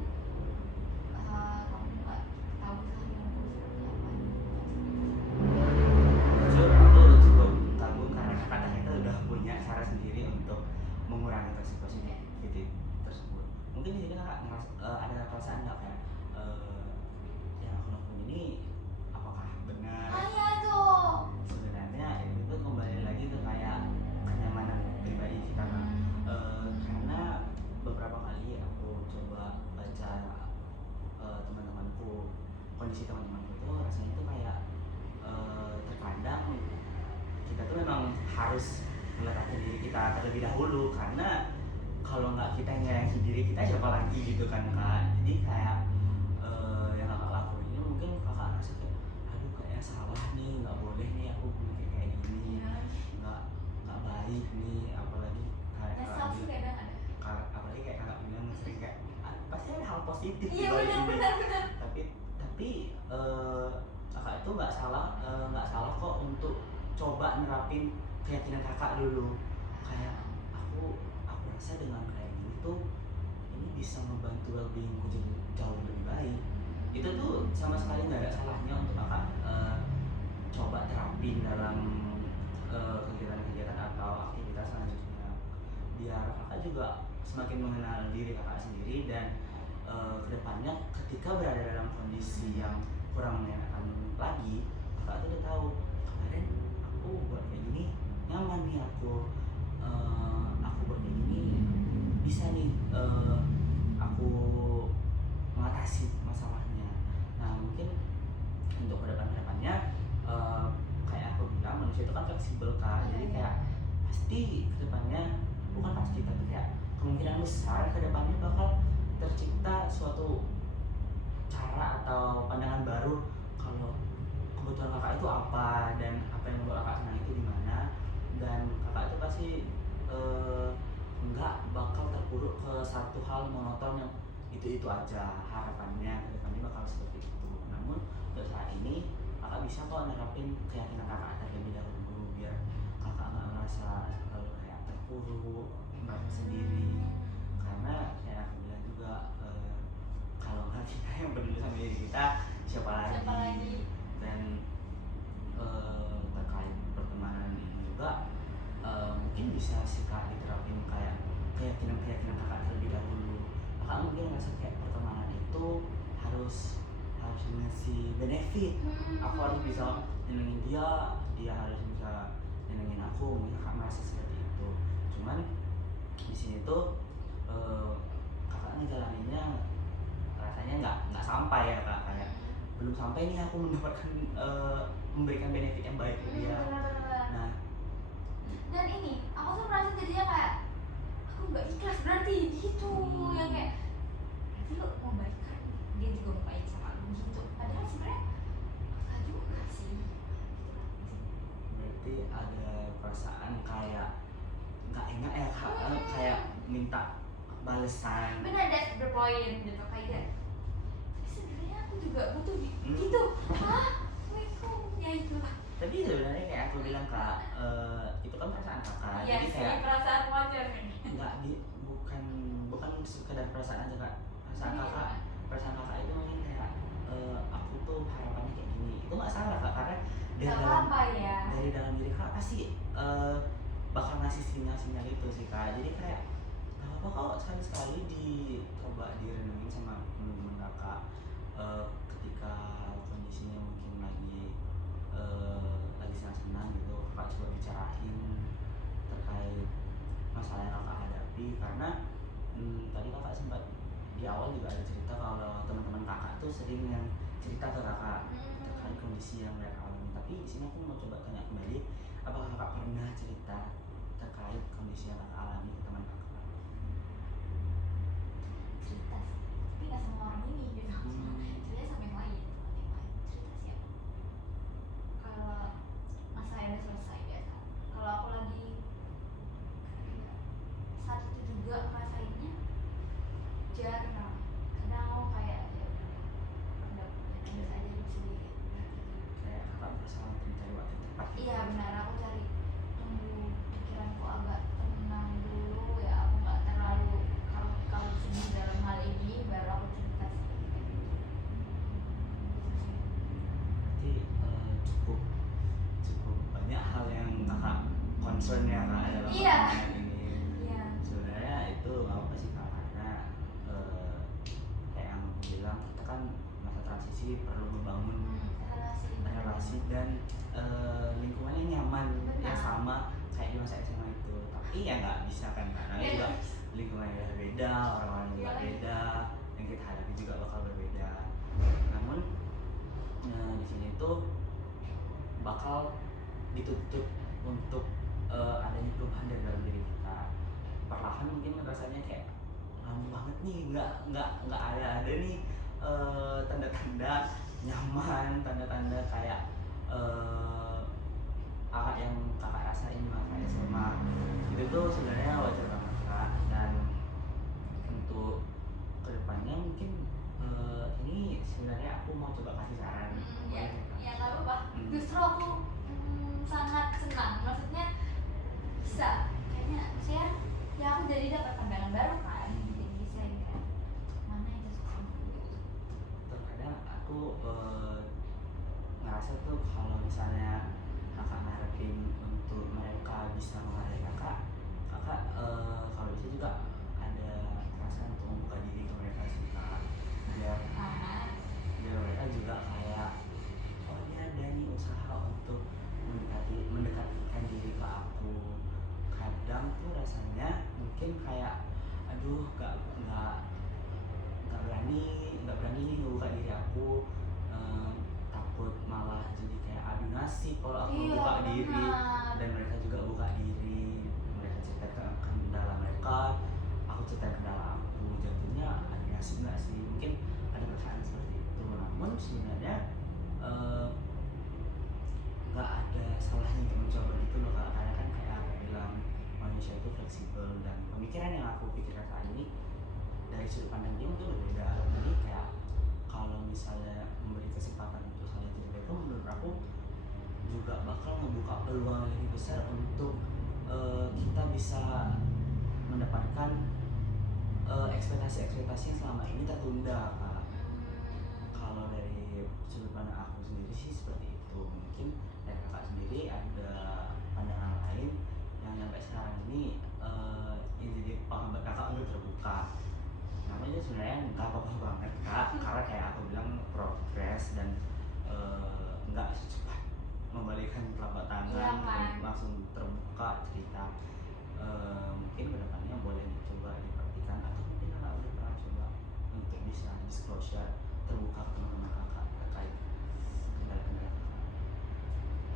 kamu nggak tahu seharianku seperti apa jujur aku cukup kagum karena kakak ternyata udah punya cara sendiri untuk mengurangi toxic positivity tersebut mungkin di sini kakak ada perasaan nggak kayak yang aku lakukan ini apakah benar ya tuh sebenarnya itu kembali lagi ke kayak kenyamanan pribadi sih karena beberapa kali aku coba baca teman-temanku kondisi teman-temanku itu rasanya itu kayak terkadang kita tuh memang harus meletakkan diri kita terlebih dahulu karena kalau nggak kita nyayangi diri kita siapa lagi gitu kan kak jadi kayak yang kakak lakuin ini mungkin kakak rasa kayak aduh kayaknya salah nih nggak boleh nih aku mikir kayak gini nggak baik nih apalagi kayak nyesel sih kadang ada apalagi kayak kakak bilang sering kayak pasti ada hal positif iya di balik ini benar tapi kakak itu nggak salah kok untuk coba nerapin keyakinan kakak dulu kayak aku rasa dengan kayak gini tuh ini bisa membantu well-beingku jadi jauh lebih baik itu tuh sama sekali nggak ada salahnya untuk kakak coba terapin dalam kegiatan-kegiatan atau aktivitas selanjutnya biar kakak juga semakin mengenal diri kakak sendiri dan kedepannya ketika berada dalam kondisi yang kurang menyenangkan lagi kakak tuh udah tahu kemarin aku buat kayak gini nyaman nih aku buat kayak gini bisa nih aku mengatasi masalahnya. Nah mungkin untuk kedepannya kayak aku bilang manusia itu kan fleksibel kan, jadi kayak pasti kedepannya, bukan pasti tapi kayak kemungkinan besar kedepannya bakal tercipta suatu cara atau pandangan baru kalau kebutuhan kakak itu apa dan apa yang membuat kakak senang itu di mana, dan kakak itu pasti nggak bakal terpuruk ke satu hal monoton yang itu aja. Harapannya ke depannya bakal seperti itu. Namun untuk saat ini kakak bisa kok nerapin keyakinan kakak terlebih dahulu biar kakak nggak merasa kayak terpuruk, merasa sendiri, karena kayak aku bilang juga kalau nggak kita yang peduli sama diri kita, siapa lagi? Dan terkait pertemanan ini juga mungkin bisa sih kak diterapin kayak keyakinan kakak terlebih dahulu. Kakak mungkin ngerasa kayak pertemanan itu harus ngasih benefit, aku harus bisa nyenengin dia harus bisa nyenengin aku, mungkin kakak merasa seperti itu. Cuman di sini tuh kakak ngejalaninnya rasanya nggak sampai ya kak, kayak belum sampai nih aku mendapatkan memberikan benefit yang baik ke dia. Nah dan ini aku tuh merasa jadinya kayak aku nggak ikhlas berarti gitu, yang kayak berarti lu mau baikan dia juga mau baik sama lu gitu, padahal sebenarnya enggak juga sih. berarti ada perasaan kayak nggak enak ya kak, kayak minta balesan. Benar, that's the point gitu, kayak sebenarnya aku juga butuh gitu. Ya itulah. Tapi sebenarnya kayak aku bilang kak, itu kan perasaan kakak, Iya jadi sih, kayak perasaan wajar nih. bukan sekedar perasaan aja kak, perasaan kakak itu mungkin kayak aku tuh harapannya kayak gini, itu nggak salah kak, karena dari dalam diri kakak pasti bakal ngasih sinyal itu sih kak. Jadi kayak nggak apa-apa kok sekali-sekali dicoba direnungin sama temen-temen kakak ketika kondisinya mungkin lagi senang-senang gitu, kakak coba bicarain terkait masalah yang kakak hadapi. Karena tadi kakak sempat di awal juga ada cerita kalau teman-teman kakak tuh sering yang cerita ke kakak terkait kondisi yang mereka alami. Tapi di sini aku mau coba tanya kembali, apakah kakak pernah cerita terkait kondisi yang kakak alami ke teman kakak? Cerita sih, tapi nggak sama orang ini gitu. Cerita sama yang lain, cerita siapa? Kalau masalah udah selesai biasa. Kalau aku lagi saat itu juga ngerasainnya jarang. Kadang aku kayak ya udah nangis aja sendiri. Kayak kakak berusaha untuk mencari waktu yang tepat. Iya benar, aku cari tunggu pikiranku agak tenang dulu ya, aku nggak terlalu kalau sedih dalam hal ini baru aku cerita seperti itu. Berarti cukup banyak hal yang kakak concern ya kak dalam pertemanan ini. Iya. Sebenarnya itu apa sih kak, karena kayak yang aku bilang, kita kan masa transisi perlu membangun relasi dan lingkungan yang nyaman. Benar. Yang sama kayak di masa SMA itu. Tapi ya nggak bisa kan, karena juga lingkungan yang berbeda, orang-orang juga beda, yang kita hadapi juga bakal berbeda. Namun di sini tuh bakal dituntut untuk adanya perubahan dari dalam diri kita. Perlahan mungkin rasanya kayak lama banget nih, nggak ada nih tanda-tanda nyaman, tanda-tanda kayak kakak yang kakak rasain di masa SMA. Itu tuh sebenarnya wajar banget kak. Dan untuk kedepannya mungkin ini sebenarnya aku mau coba kasih saran. Ya nggak apa-apa. Justru aku sangat senang, maksudnya bisa kayaknya saya ya aku jadi dapat pandangan baru kan, jadi saya kayak mana yang cocok sama aku. Terkadang aku ngerasa tuh kalau misalnya kakak ngarepin untuk mereka bisa menghargai kakak kalau bisa juga ada perasaan untuk membuka diri ke mereka sih kak, biar mereka juga kayak oh dia ada nih usaha untuk mendekatkan diri ke aku mungkin kayak aduh nggak berani nih ngebuka diri aku, takut malah jadi kayak adu nasib kalau aku Iya, buka diri, benar. dan mereka juga buka diri, mereka cerita ke kendala mereka, aku cerita kendala aku, jadinya adu nasib nggak sih, mungkin ada perasaan seperti itu. Namun sebenarnya eh, nggak ada salahnya untuk mencoba gitu loh Kak, karena kan kayak aku bilang manusia itu fleksibel, dan pemikiran yang aku pikirkan saat ini dari sudut pandang dia mungkin berbeda. Jadi kayak kalau misalnya memberi kesempatan untuk saling cerita itu, menurut aku juga bakal membuka peluang yang lebih besar untuk kita bisa mendapatkan ekspektasi-ekspektasi yang selama ini tertunda Kak. Kalau dari sudut pandang aku sendiri sih seperti itu. Mungkin dari kakak sendiri ada pandangan lain yang sampai sekarang ini yang jadi penghambat kakak untuk terbuka. Namanya sebenarnya nggak apa-apa banget Kak, karena kayak aku bilang progres, dan nggak secepat membalikkan telapak tangan Iya, kan? dan langsung terbuka cerita. Mungkin kedepannya boleh dicoba diperhatikan, atau mungkin kakak udah pernah coba untuk bisa disclosure terbuka ke teman-teman kakak terkait kendala-kendala kakak.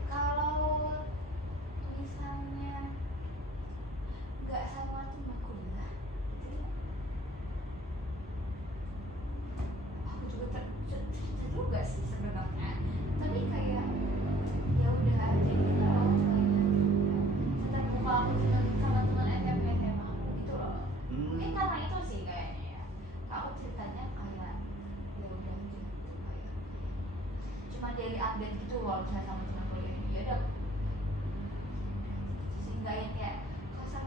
Kalau misalnya nggak sama teman kuliah gitu ya, aku juga cerita juga sih sebenarnya, tapi kayak ya udah aja gitu loh, kayak terbuka aku sama teman SMP SMA aku gitu loh. Mungkin karena itu sih kayaknya ya, aku ceritanya kayak ya udah aja gitu, kayak cuma daily update gitu kalau misalnya sama teman kuliah, ya udah sehingga yang kayak kosan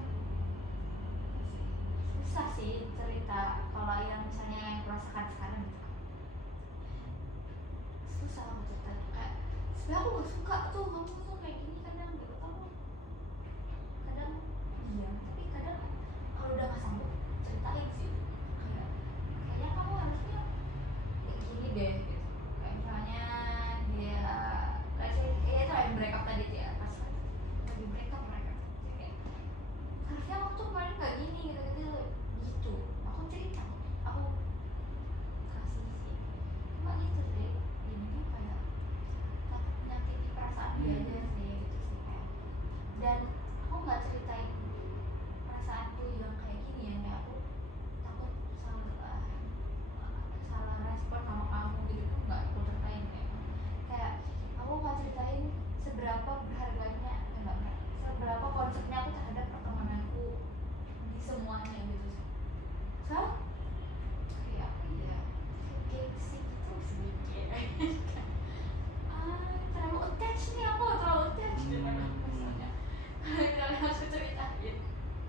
susah sih cerita kalau yang misalnya yang aku rasakan sekarang gitu, susah aku cerita kayak sebenarnya aku gak suka tuh kamu tuh kayak gini kadang gitu, kamu kadang iya, tapi kadang kalau udah gak sanggup ceritain sih, kayak kayaknya kamu harusnya kayak gini deh gitu, kayak misalnya dia kayak itu lagi break up tadi tuh ya, pas lagi break up mereka kayak harusnya aku tuh kemarin gak gini gitu gitu, aku cerita, aku kasih sih, cuma gitu sih, ya mungkin kayak takut menyakiti perasaan dia aja sih gitu sih kayak, dan aku nggak ceritain perasaanku yang kayak gini ya, kayak aku takut salah respon sama kamu gitu tuh, nggak aku ceritain kayak aku nggak ceritain seberapa berharganya, enggak seberapa konsepnya aku terhadap pertemananku di semuanya gitu sih, so kayak apa ya, gengsi gitu sih kayak terlalu attach nih, aku terlalu attach dengan misalnya kalian harus ceritain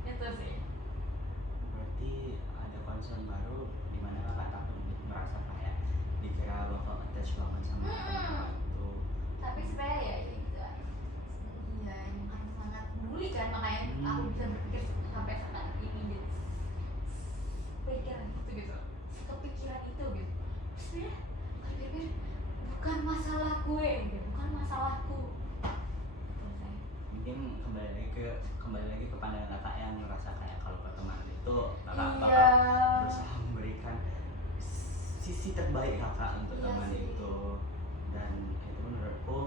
itu sih. Berarti ada concern baru di mana kakak takut merasa kayak dikira bakal attach banget sama kakak itu. Tapi sebenarnya ya gitu, iya yang kan sangat peduli kan, makanya aku bisa berpikir sampai saat ini gitu, pikiran itu gitu, kepikiran itu gitu, sebenarnya pikir bukan masalah gue gitu, bukan masalahku gitu sih. Mungkin kembali lagi ke pandangan kakak yang ngerasa kayak kalau pertemanan itu kakak Iya. bakal berusaha memberikan sisi terbaik kakak untuk Iya teman sih. itu, dan itu menurutku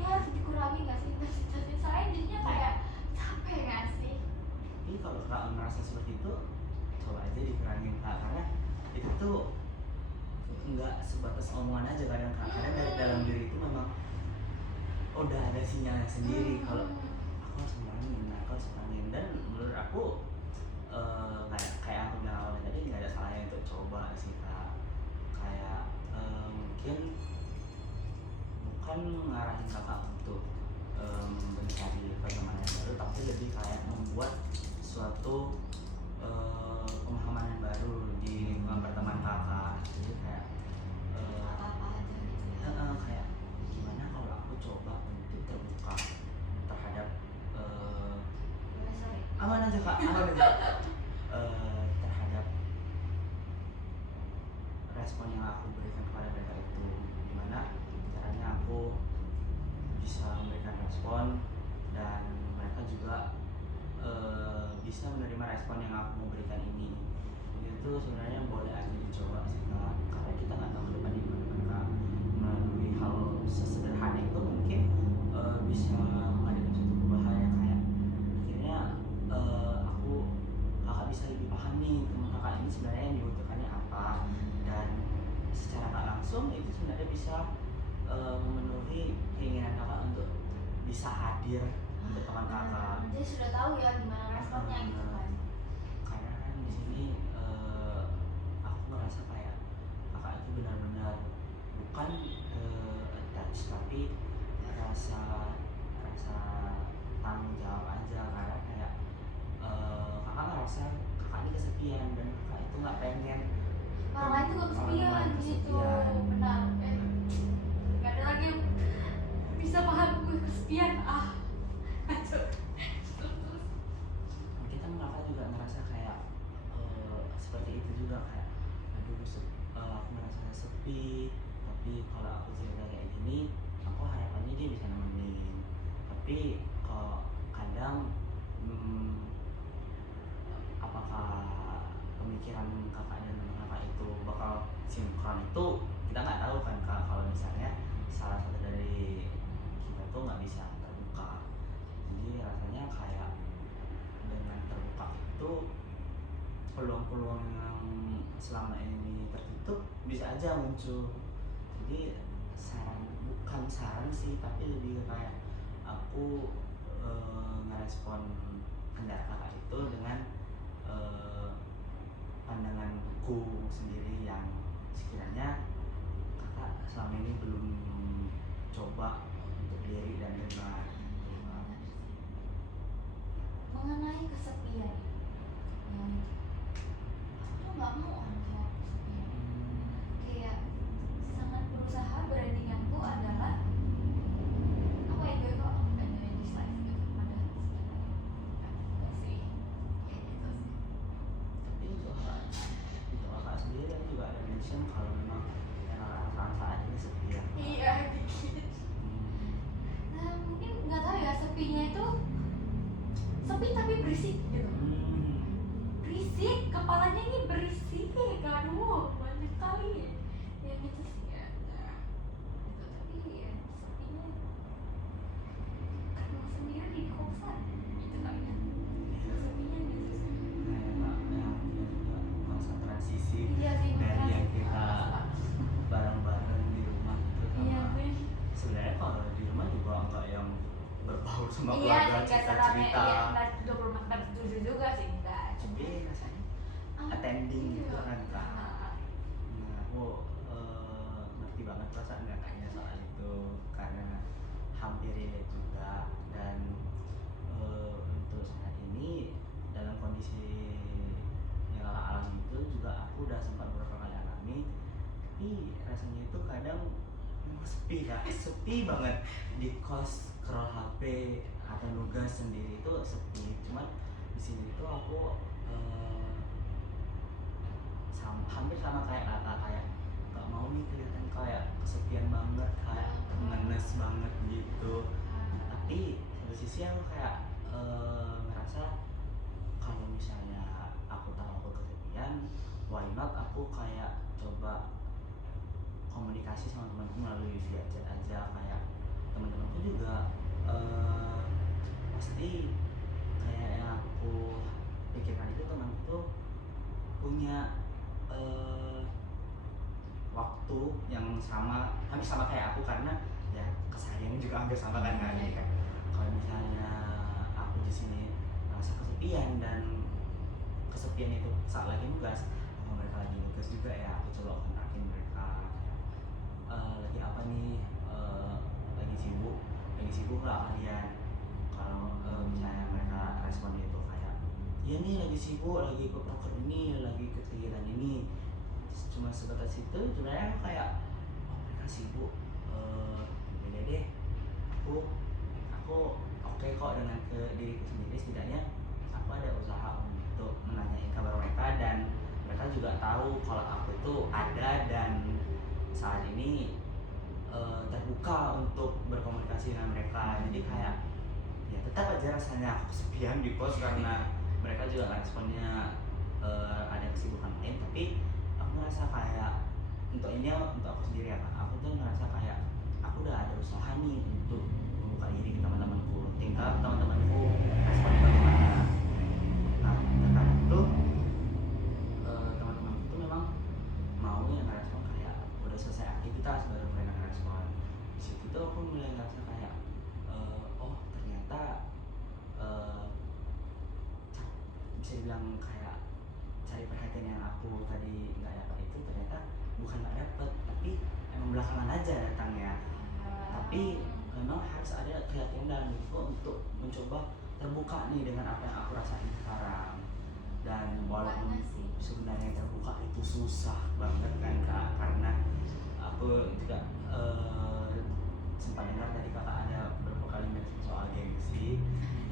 Ya harus dikurangi nggak sih intensitasnya, saya jadinya kayak capek nggak sih. tapi kalau kakak merasa seperti itu, coba aja dikurangin kak, karena itu tuh nggak sebatas omongan aja kadang kak, karena dari dalam diri itu memang udah ada sinyalnya sendiri kalau aku harus ngurangin, dan menurut aku kayak aku bilang awalnya tadi, nggak ada salahnya untuk coba sih kak, kayak mungkin bukan ngarahin kakak untuk mencari pertemanan yang baru, tapi lebih kayak membuat suatu pemahaman yang baru di lingkungan pertemanan kakak. Jadi kayak Apa aja gitu ya. kayak gimana kalau aku coba untuk terbuka terhadap Sorry. aman aja kak, aman aja. Terhadap respon yang aku berikan kepada mereka itu, gimana caranya aku bisa memberikan respon dan mereka juga bisa menerima menerima respon yang aku mau berikan ini. Itu sebenarnya boleh aja dicoba sih Kak, karena kita nggak tahu ke depan gimana mereka melalui hal sesederhana itu mungkin bisa mengadakan suatu perubahan yang kayak akhirnya aku kakak bisa lebih paham nih teman kakak ini sebenarnya yang dibutuhkannya apa, dan secara nggak langsung itu sebenarnya bisa memenuhi keinginan kakak untuk bisa hadir untuk teman kakak. Dia sudah tahu ya gimana responnya gitu kan. Karena kan di sini aku ngerasa kayak kakak itu benar-benar bukan attach, tapi rasa rasa tanggung jawab aja, karena kayak kakak ngerasa kakak ini kesepian dan kakak itu nggak pengen Orang lain tuh orang kesepian lain gitu, kesepian. benar. Gak ada lagi yang bisa paham gue kesepian. Kacau. Terus. Kita kakak juga ngerasa kayak seperti itu juga, kayak aduh aku ngerasa sepi, tapi kalau aku cerita kayak gini aku harapannya dia bisa nemenin, tapi kalau kadang apakah pemikiran kakak dan teman kakak itu bakal sinkron itu kita nggak tahu kan Kak, kalau misalnya salah satu dari kita tuh nggak bisa terbuka. Jadi rasanya kayak dengan terbuka itu peluang-peluang yang selama ini tertutup bisa aja muncul. Jadi bukan saran sih, tapi lebih kayak aku ngerespon kendala kakak itu dengan pandanganku sendiri yang sekiranya kakak selama ini belum coba untuk diri dan dengar. Mengenai kesepian, aku nggak mau orang tua aku kesepian. Kayak sangat berusaha, brandinganku adalah aku enjoy kok, enjoy this life gitu. Padahal sebenarnya sih kayak gitu sih. Tapi untuk kakak sendiri kan juga ada mention kalau memang saat ini sepi ya. Iya dikit. Nah mungkin nggak tahu ya, sepinya itu sepi tapi berisik gitu. Berisik, kepalanya ini berisik, aduh banyak kali ya gitu sih ya. Nah, itu tapi ya sepinya karena sendiri di kosan gitu kali ya. Sepinya gitu sih. Kayak Kak, yang kita juga masa transisi Iya sih, dari yang makasih. kita bareng-bareng di rumah gitu Iya sama sih. sebenarnya kalau di rumah juga enggak yang berbaur sama Iya, keluarga nggak cerita-cerita, iya, nggak 24/7 juga sih, enggak. tapi rasanya attending gitu kan Kak. Nah aku ngerti banget perasaan kakaknya soal itu karena hampir relate juga, dan untuk saat ini dalam kondisi yang kakak alami itu juga aku udah sempat beberapa kali alami, tapi rasanya itu kadang sepi Kak, sepi banget di kos, scroll HP atau nugas sendiri itu sepi. Cuman di sini tuh aku hampir sama kayak kakak, kayak gak mau nih kelihatan kayak kesepian banget, kayak ngenes banget gitu. Tapi satu sisi aku kayak ngerasa kalau misalnya aku tahu aku kesepian, why not aku kayak coba komunikasi sama temanku melalui via chat aja. Kayak teman-temanku juga pasti kayak yang aku pikirkan itu temanku tuh punya waktu yang sama, hampir sama kayak aku, karena ya kesehariannya juga hampir sama kan. Jadi kan kalau misalnya aku di sini merasa kesepian dan kesepian itu saat lagi nugas, kalau mereka lagi nugas juga ya aku coba kontakin mereka lagi apa nih, lagi sibuk nggak kalian. Kalau misalnya mereka responnya itu kayak ya nih lagi sibuk, lagi ikut proker ini, lagi ikut kegiatan ini, cuma sebatas itu sebenarnya aku kayak oh mereka sibuk, beda deh, aku oke kok dengan ke diriku sendiri. Setidaknya aku ada usaha untuk menanyai kabar mereka, dan mereka juga tahu kalau aku itu ada dan saat ini terbuka untuk berkomunikasi dengan mereka. Jadi kayak ya tetap aja rasanya aku kesepian di kos karena mereka juga responnya ada kesibukan lain, tapi aku ngerasa kayak untuk ini untuk aku sendiri ya kak, aku tuh ngerasa kayak aku udah ada usaha nih untuk membuka diri ke teman-temanku, tinggal teman-temanku respon bagaimana. Nah terkadang tuh teman-temanku tuh memang mau yang ngerespon kayak udah selesai aktivitas baru mereka ngerespon. Di situ tuh aku mulai ngerasa kayak oh ternyata eh, bisa dibilang kayak cari perhatian yang aku tadi nggak dapat itu ternyata bukan nggak dapet, tapi emang belakangan aja datangnya. Tapi memang harus ada keyakinan dalam diriku untuk mencoba terbuka nih dengan apa yang aku rasain sekarang. Dan walaupun Banyak sih. sebenarnya terbuka itu susah banget kan kak, karena aku juga sempat dengar tadi kakak ada beberapa kali mention soal gengsi,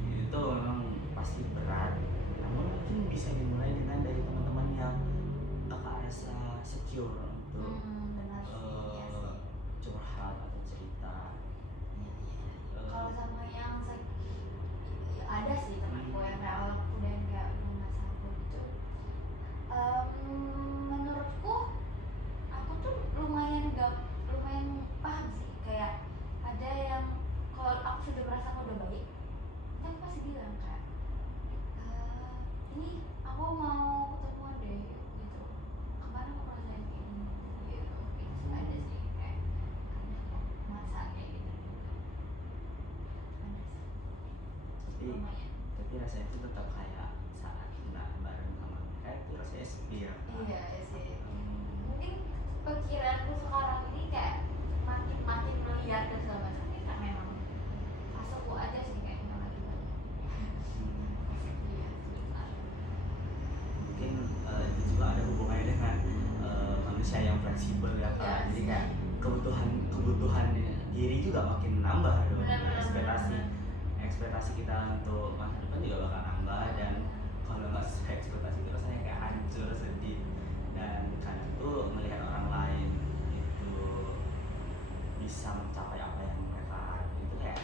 itu memang pasti berat. Namun mungkin bisa dimulai dengan dari teman-teman yang kakak rasa secure untuk Benar sih, iya sih. curhat atau cerita. Iya, iya. Eh, Kalau sama yang ada sih temanku yang kayak awal aku dan kayak udah nggak sanggup gitu. Menurutku aku tuh lumayan paham sih, kayak ada yang kalau aku sudah merasa aku udah baik, nanti aku pasti bilang kayak ini aku mau ketemuan deh gitu, kemarin aku ngerasain kayak gini gitu, itu sih ada sih kayak kadang kok merasa kayak gitu juga ada sih, tapi lumayan. tapi rasanya itu tetap kayak saat nggak bareng sama mereka itu rasanya sepi ya kak. Iya ya sih, Hmm, mungkin pikiranku sekarang ini kayak makin makin meliar dan segala macam ini karena memang faseku aja sih kayaknya lagi banyak iya sebentar. mungkin itu juga ada hubungannya dengan manusia yang fleksibel ya Iya kak, jadi sih. kayak kebutuhan diri juga makin nambah dong. Benar-benar. Ekspektasi kita untuk masa depan juga bakal nambah, dan kalau nggak sesuai ekspektasi itu rasanya kayak hancur, sedih. Dan kadang tuh melihat orang lain itu bisa mencapai apa yang mereka harapin itu kayak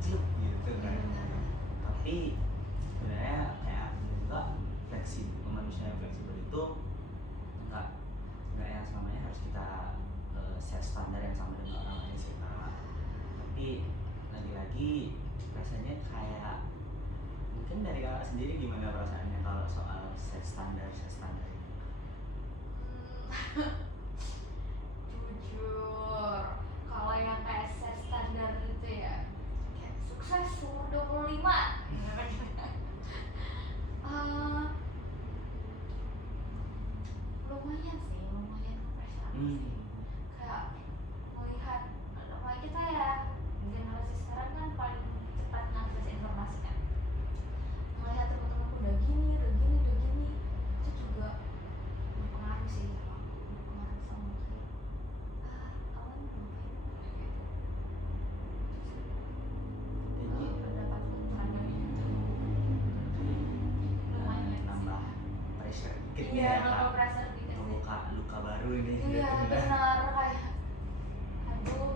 jelek gitu kan. Benar. Tapi sebenarnya kayak aku juga fleksibel, manusia yang fleksibel itu nggak nggak yang selamanya harus kita set standar yang sama dengan orang lain sih kak. Tapi lagi-lagi rasanya kayak mungkin dari kakak sendiri gimana perasaannya kalau soal set standar ini? Jujur, kalau yang kayak set standar itu ya kayak sukses umur 25 Eh, lumayan sih, lumayan pressure sih. Kayak melihat apalagi kita ya generasi sekarang kan paling cepat mengakses informasi kan, melihat teman-temanku udah gini itu juga berpengaruh sih sama aku, berpengaruh sama kayak kawan ngapain gitu, itu sih pendapatku terhadap itu lumayan nambah sih. pressure dikit nih Iya, ya nambah kak, pressure dikit sih. membuka luka baru nih Iya gitu. benar, kayak aduh,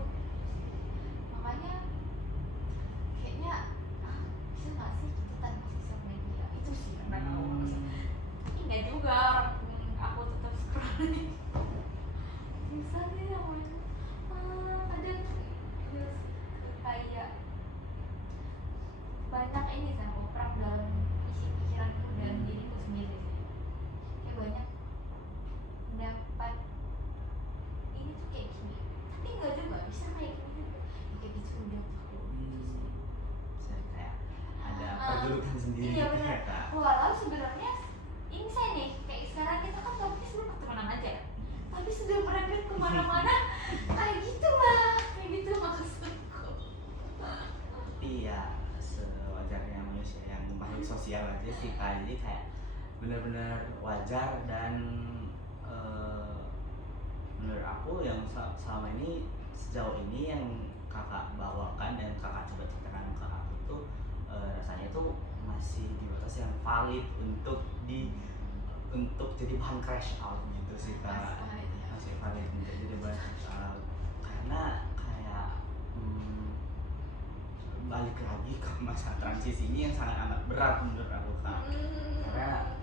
makanya kayaknya bisa nggak sih kita tanpa sosial media, itu sih yang pengen aku ngomong. Tapi nggak juga, aku tetap scrolling bisa deh yang main kadang ya, kayak banyak ini sih aku perang dalam isi pikiranku dan diriku sendiri sih, kayak banyak mendapat ini tuh kayak gini tapi enggak juga bisa kayak gini juga ya, kayak gitu udah aku Bisa kayak ada pergelutan sendiri iya gitu benar. ya kak. Walau sebenarnya ini saya nih kayak sekarang kita kan topiknya sebelum pertemanan aja, tapi sudah merembet kemana-mana kayak gitu lah, kayak gitu maksudku. Tapi ya sewajarnya manusia yang makhluk sosial aja sih kak, jadi kayak benar-benar wajar. Dan menurut aku yang selama ini sejauh ini yang kakak bawakan dan kakak coba ceritakan ke aku itu rasanya itu masih di batas yang valid untuk jadi bahan crash out gitu sih kak, masih valid untuk jadi bahan crash out. Karena kayak balik lagi ke masa transisi ini yang sangat amat berat menurut aku kak, karena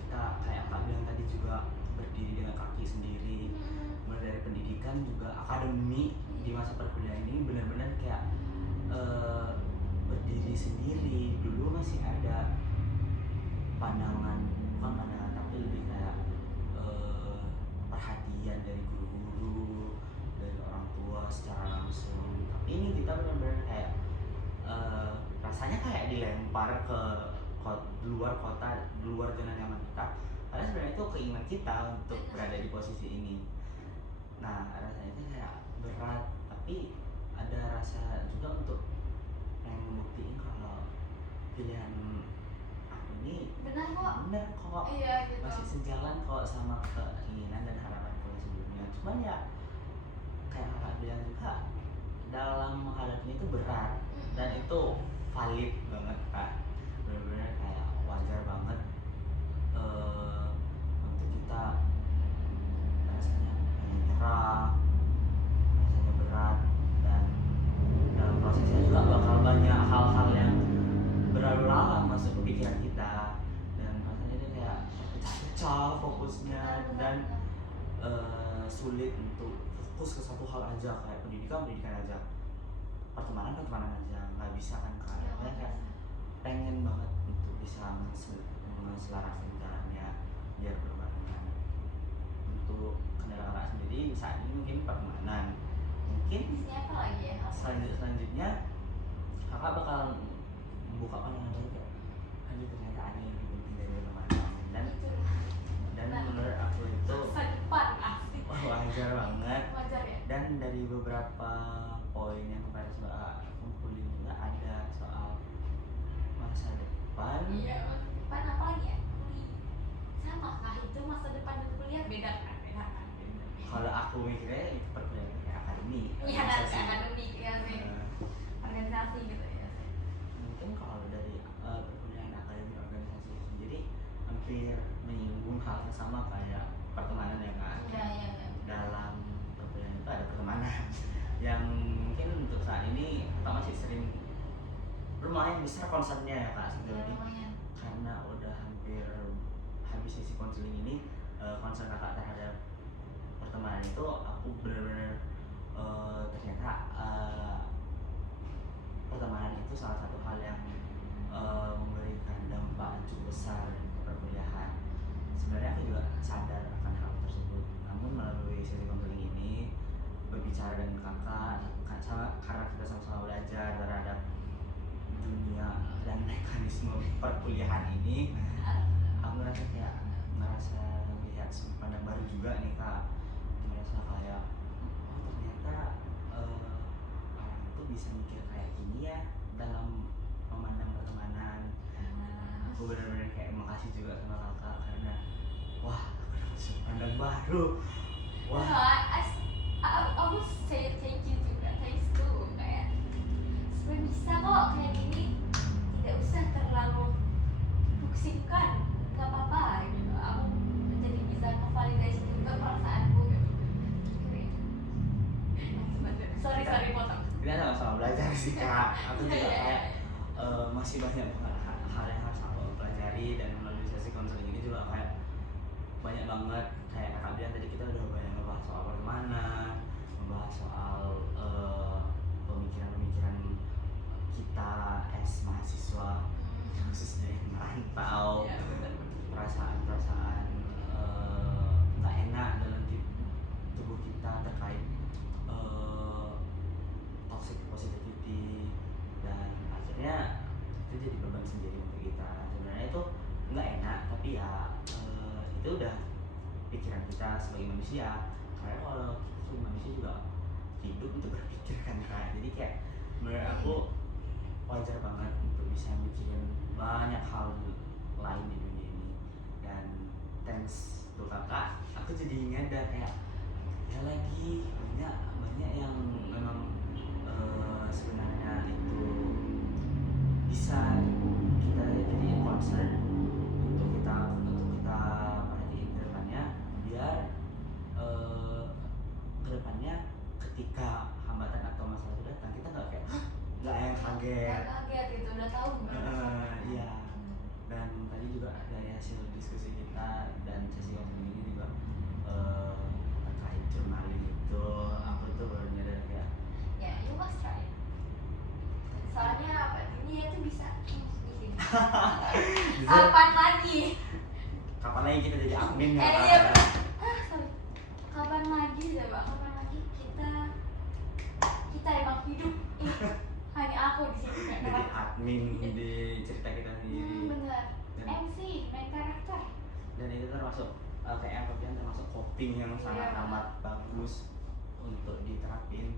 kita kayak kak bilang tadi juga berdiri dengan kaki sendiri, mulai dari pendidikan juga akademi di masa perkuliahan ini benar-benar kayak berdiri sendiri. Dulu masih ada pandangan, bukan pandangan tapi lebih kayak perhatian dari guru-guru, dari orang tua secara langsung. Tapi ini kita benar-benar kayak rasanya kayak dilempar ke luar kota, luar zona nyaman kita. Karena sebenarnya itu keinginan kita untuk berada di posisi ini. Nah rasanya itu kayak berat, tapi ada rasa juga untuk pengen membuktiin kalau pilihan aku ini benar kok. kok, Iya gitu. masih sejalan kok sama keinginan dan harapanku sebelumnya. Cuman ya kayak kakak bilang juga, dalam menghadapinya itu berat dan itu valid banget kak, benar-benar kayak wajar banget untuk kita rasanya pengen nyerah, rasanya berat, dan dalam prosesnya juga bakal banyak hal-hal yang berlalu lalang masuk ke pikiran kita, dan rasanya itu kayak pecah-pecah fokusnya dan sulit untuk fokus ke satu hal aja, kayak pendidikan aja, pertemanan aja, nggak bisa kan kak. Makanya kayak pengen banget untuk bisa menselarakan jalannya biar berbarengan. Untuk kendala kakak sendiri saat ini mungkin pertemanan, mungkin Bisnisnya apa lagi ya? selanjutnya kakak bakal membuka pandangan baru kayak aduh ternyata ada yang lebih penting dari pertemanan, dan menurut aku itu masa depan asik. wajar banget. Wajar ya. Dan dari beberapa poin yang kemarin coba kumpulin juga ada soal masa depan. Iya, masa depan apa lagi ya? Sama kah itu masa depan dan kuliah beda kan? Kalau aku mikirnya itu perkuliahan kayak akademi. Iya, organisasi. akademik ya sih. Organisasi gitu ya sih. Mungkin kalau dari perkuliahan akademi organisasi sendiri hampir menyinggung hal yang sama kayak pertemanan ya kan. Iya. Dalam perkuliahan itu ada pertemanan yang mungkin untuk saat ini kita masih sering, lumayan besar concernnya ya kak sejauh ini, Lumayan. karena udah hampir habis sesi konseling ini. Concern kakak terhadap pertemanan itu aku benar-benar ternyata pertemanan itu salah satu hal yang memberikan dampak cukup besar ke perkuliahan. Sebenarnya aku juga sadar akan hal tersebut, namun melalui sesi konseling ini berbicara dengan kakak karena kita sama-sama belajar terhadap dunia dan mekanisme perkuliahan ini, aku ngerasa melihat sudut pandang baru juga nih kak. Merasa kayak oh ternyata orang itu bisa mikir kayak gini ya dalam memandang pertemanan. Aku benar-benar kayak makasih juga sama kakak karena wah aku dapat sudut pandang baru. Wah I would say thank you juga, thanks to kayak sebenarnya bisa kok kayak gini, tidak usah terlalu pusingkan, nggak apa-apa gitu. Aku jadi bisa memvalidasi juga perasaanku gitu. Sorry potong. kita sama-sama belajar sih kak. Aku juga Iya. kayak masih banyak hal yang harus aku pelajari, dan melalui sesi konseling ini juga kayak banyak banget kayak kakak bilang tadi, kita udah banyak ngebahas soal pertemanan, membahas soal pemikiran-pemikiran kita as mahasiswa khususnya yang merantau, perasaan-perasaan nggak enak dalam tubuh kita terkait toxic positivity, dan akhirnya itu jadi beban sendiri untuk kita. Sebenarnya itu nggak enak, tapi ya itu udah pikiran kita sebagai manusia, karena kalau kita sebagai manusia juga hidup untuk berpikir kan kak. Jadi kayak menurut aku wajar banget untuk bisa mikirin banyak hal lain di dunia ini. Dan thanks to kakak, aku jadi nyadar kayak ya lagi banyak yang memang sebenarnya itu bisa kita jadi concern untuk kita perhatiin ke depannya, biar kedepannya ketika hambatan atau masalah itu datang kita nggak kayak nggak yang kaget. kaget gitu, udah tahu gimana. Iya. Dan tadi juga dari hasil diskusi kita dan sesi ngobrol ini juga terkait journaling itu, aku tuh baru nyadar kayak Ya, you must try. Soalnya apa? Ini ya tuh bisa di sini. Kapan lagi? kapan lagi kita jadi admin ya? Iya benar. Sorry. Kapan lagi coba? Kapan lagi kita emang hidup? Hanya aku di sini nggak Jadi dapat. admin di cerita kita sendiri. Bener. Dan, MC, main karakter. dan itu termasuk kayak apa bilang termasuk coping yang sangat Iya. amat bagus untuk diterapin,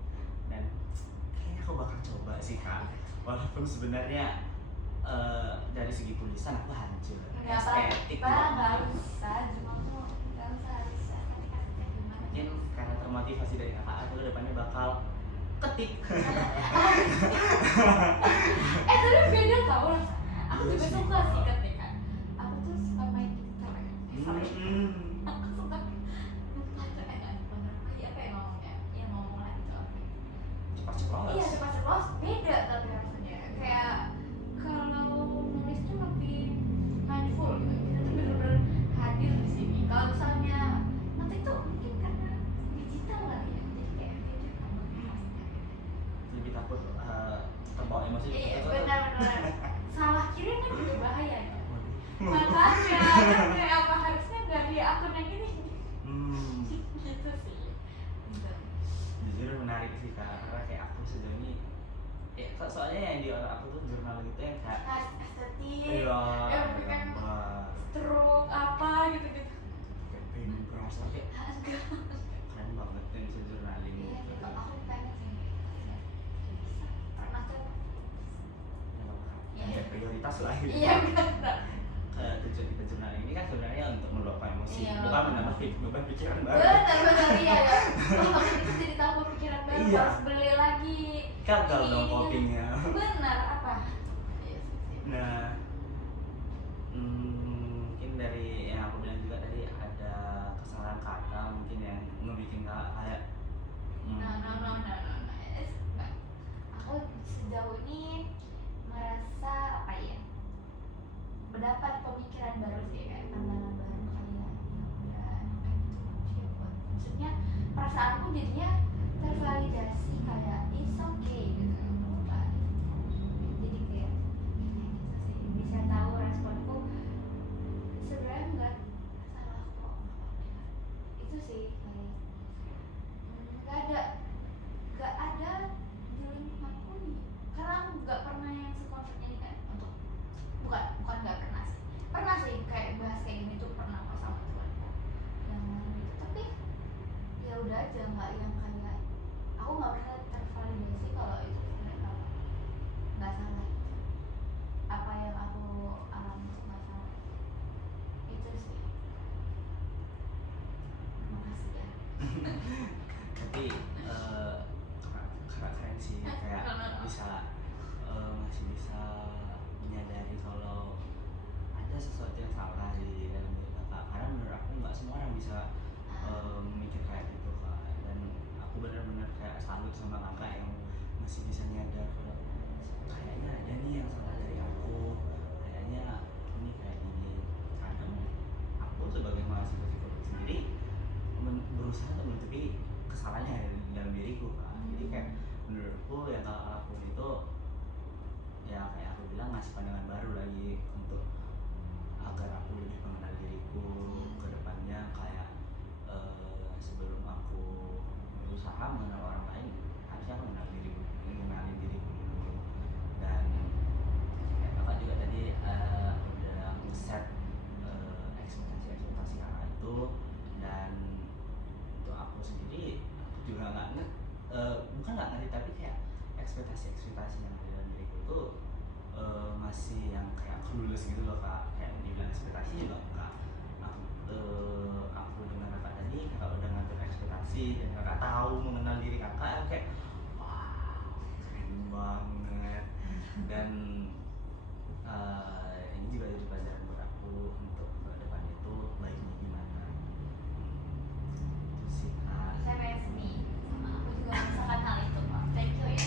dan kayaknya aku bakal coba sih kak, walaupun sebenarnya dari segi tulisan aku hancur, Nggak estetik apa-apa, juga. nggak usah. Cuma tuh nggak usah harus estetik gimana. Mungkin karena termotivasi dari kakak, aku kedepannya bakal ketik. Tapi beda tau rasanya. Aku Iya juga sih, suka Kak. sih ketik kan. Aku tuh suka main gitar ya. Sorry. Aku suka bener apa ya ngomongnya? Yang ngomong lagi tuh apa? Cepat-cepat. Iya cepat beda tapi rasanya kayak kalau nulis tuh lebih mindful gitu. Kita tuh bener-bener hadir di sini. Kalau misalnya nanti tuh mungkin karena digital kali ya. Jadi kayak beda sama rasanya. Lebih takut terbawa emosi. Iya benar-benar salah kirim kan juga bahaya ya. Waduh. Makanya kan kayak apa harusnya nggak di akun yang ini gitu sih. Bener. Jujur menarik sih kak, karena kayak aku sejauh ini soalnya yang di otak aku tuh jurnal gitu yang kayak Nah, estetik, iya kan gambar stroke apa gitu-gitu. kayak pengen perasaan kayak Agak. keren banget yang bisa journaling Iya gitu. gitu, aku pengen sih. Bisa. Pernah coba. Ya, nggak apa-apa. Iya. Ada prioritas lah gitu. Iya benar. Tujuan kita journaling ini kan sebenarnya untuk meluapkan emosi, Iya. bukan menambah beban pikiran baru. Benar iya ya. Kalau itu jadi tambah pikiran baru Iya. harus beli lagi. Gagal Ini, dong ini, copingnya. Benar apa? Iya sih. Nah, mungkin dari yang aku bilang juga tadi ada kesalahan kata mungkin yang ngebikin kakak kayak Nah. Enggak. Aku sejauh ini merasa apa ya? Mendapat pemikiran baru sih kayak pandangan baru kayak ya udah kan itu manusia buat. Maksudnya perasaanku jadinya tervalidasi kayak it's okay gitu. Bukan. Jadi kayak gitu sih bisa tahu responku sebenarnya enggak salah kok. Itu sih kayak nggak ada di lingkunganku nih karena aku nggak pernah yang sekonsep ini kan untuk bukan nggak pernah sih kayak bahas kayak gini tuh pernah pas sama temanku yang gitu tapi ya udah aja nggak yang kayak aku nggak pernah tervalidasi kalau itu sebenarnya nggak salah apa yang aku alami itu nggak salah itu sih. Makasih ya. tapi keren sih kayak bisa masih bisa menyadari kalau ada sesuatu yang salah di dalam diri kakak, karena menurut aku nggak semua orang bisa memikir kayak gitu kak, dan aku benar-benar kayak salut sama kakak yang masih bisa nyadar kalau kayaknya ada nih yang salah dari aku, kayaknya ini kayak gini. Kadang aku sebagai mahasiswa psikologi sendiri berusaha untuk menutupi kesalahannya yang ada di dalam diriku kak. Jadi kayak menurutku yang kakak lakuin itu ya kayak aku bilang ngasih pandangan baru lagi untuk agar aku lebih mengenal diriku ke depannya, kayak sebelum aku berusaha mengenal orang lain harusnya aku mengenalin diriku dulu. Dan kayak kakak juga tadi udah nge-set ekspektasi kakak itu, dan untuk aku sendiri aku juga bukan nggak ngerti tapi kayak ekspektasi yang ada dalam diriku itu masih yang kayak clueless gitu loh kak, kayak dibilang ekspektasi juga enggak. Aku dengan kakak tadi, kakak udah ngatur ekspektasi dan kakak tahu mengenal diri kakak, aku kayak wow keren banget. Dan ini juga jadi pelajaran buat aku untuk ke depan itu baiknya gimana. Itu sih kak. Saya pengen seni sama aku juga merasakan hal itu kok. Thank you ya.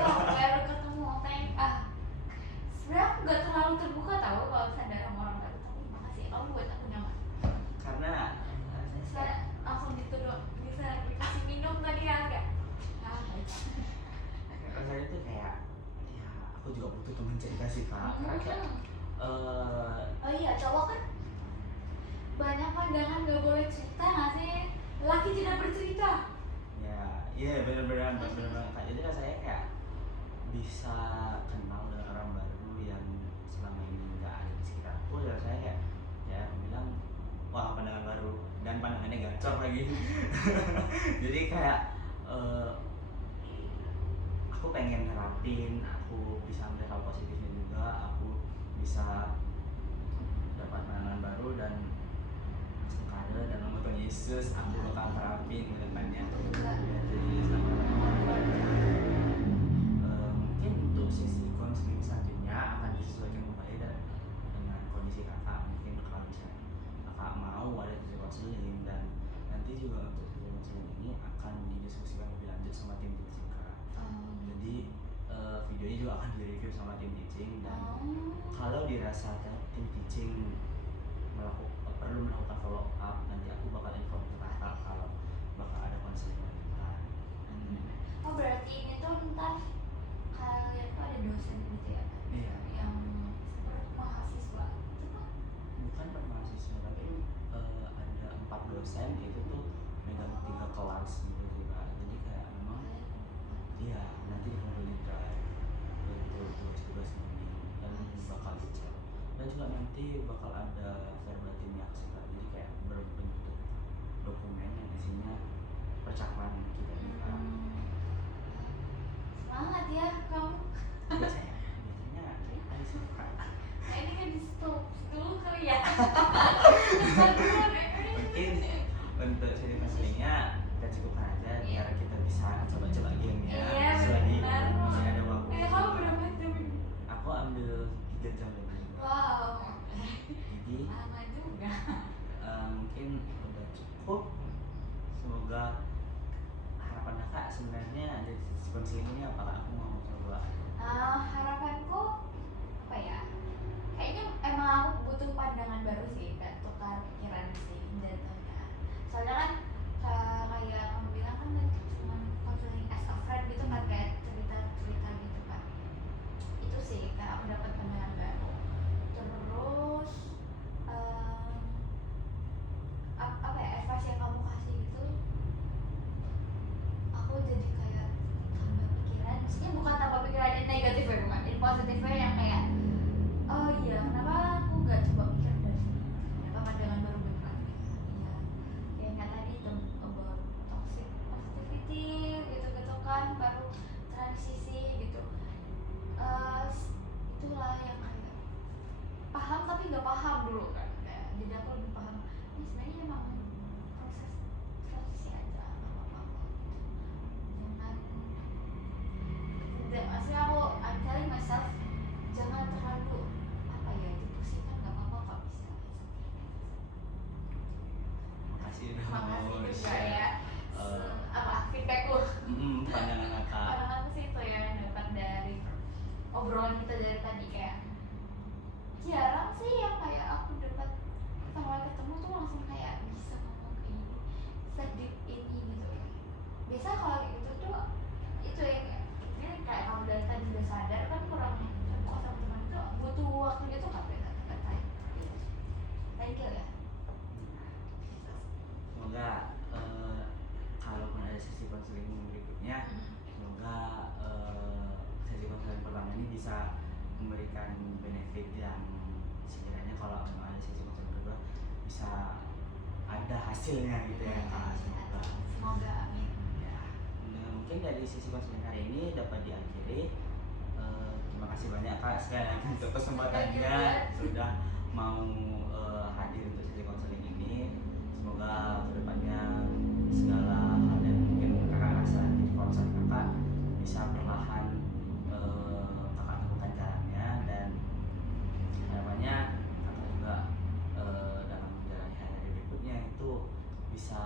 baru ketemu sebenarnya aku gak terlalu terbuka tahu kalau misalnya ada orang baru, tapi makasih kamu buat aku nyaman. Karena Saya langsung dituduh bisa dikasih minum tadi agak baik. rasanya tuh kayak ya aku juga butuh teman cerita sih kak, karena kayak Oh iya, cowok kan banyak pandangan gak boleh cerita nggak sih? Laki tidak bercerita. ya iya benar-benar kak, jadi rasanya kayak bisa kenal dengan orang baru yang selama ini nggak ada di sekitarku, ya saya kayak ya aku bilang wah pandangan baru dan pandangannya gacor lagi. Jadi kayak aku pengen nerapin, aku bisa ambil hal positifnya juga, aku bisa dapat pandangan baru dan Tuhan dan nama Tuhan Yesus aku bakal terapin ke depannya ya, jadi sama mungkin untuk sesi konseling selanjutnya akan disesuaikan kembali dengan kondisi kakak. Mungkin kalau misalnya kakak mau ada sesi konseling, dan nanti juga untuk sesi konseling ini akan didiskusikan lebih lanjut sama tim teaching kak. Jadi videonya juga akan direview sama tim teaching, dan kalau dirasa tim teaching perlu melakukan follow up, nanti aku bakal inform ke kakak kalau bakal ada konseling lanjutan. Oh berarti ini tuh ntar kalian tuh ada dosen gitu ya? Iya. Yang seperti mahasiswa itu kan? Bukan per mahasiswa, tapi ada 4 dosen, itu tuh megang 3 kelas gitu juga. Jadi kayak memang iya nanti dikumpulin drive untuk tugas-tugas ini dan bakal dicek, dan juga nanti bakal ada verbatimnya sih kak. Jadi kayak berbentuk dokumen yang isinya percakapan kita juga. Semangat ya kamu. biasanya ada sih kak. Nah ini kan di stop dulu kali ya. Mungkin untuk sesi konselingnya kita cukupkan aja biar kita bisa coba-coba gamenya. Iya, Selagi benar. masih ada waktu. Kamu berapa jam ini? Aku ambil 3 jam lebih. Wow. Jadi lama juga. mungkin udah cukup. Semoga harapan kakak sebenarnya ada di sesi konseling ini apakah aku mau coba? Harapanku apa ya? Kayaknya emang aku butuh pandangan baru sih, kayak tukar pikiran sih jatuhnya. Soalnya kan kayak kamu bilang kan cuma konseling as a friend gitu kan, kayak cerita-cerita gitu kan. Itu sih kayak aku dapat pandangan baru. Terus apa ya, advice yang kamu kasih itu aku jadi kayak tambah pikiran, maksudnya bukan tambah pikiran yang negatif ya, bukan, ini positifnya yang kayak oh iya kenapa aku gak coba mikir dari sini, dapat pandangan baru beneran iya, kayak nggak tadi itu about toxic positivity gitu-gitu kan, baru transisi gitu. Itulah yang kayak paham tapi nggak paham dulu kan, kayak jadi aku lebih paham ini sebenarnya emang proses transisi aja, nggak apa-apa jangan maksudnya I'm telling myself jangan terlalu apa ya dipusingkan, nggak apa-apa kok bisa. Makasih udah Makasih mau juga share ya apa feedbackku. pandangan kakak. Pandanganku sih itu ya yang dapat dari obrolan kita dari tadi, kayak jarang sih yang kayak aku dapat pertama kali ketemu tuh langsung kayak bisa ngomong kayak gini sedip ini gitu. Biasa kalau kayak gitu tuh itu ya kayak kamu dari tadi udah sadar kan kurang terbuka sama teman tuh butuh waktu gitu kan, beda time. Thank you ya. Semoga kalaupun ada sesi konseling berikutnya, semoga sesi konseling pertama ini bisa memberikan benefit yang sekiranya kalau memang ada sesi konseling kedua bisa ada hasilnya gitu ya kak. Semoga amin. Ya, nah, mungkin dari sesi konseling hari ini dapat diakhiri. Terima kasih banyak kak sekali lagi untuk kesempatannya sudah mau hadir untuk sesi konseling ini. Semoga kedepannya segala hal yang mungkin kakak rasa jadi concern kakak bisa perlahan kakak temukan jalannya, dan harapannya kakak juga dalam menjalani hari-hari berikutnya itu bisa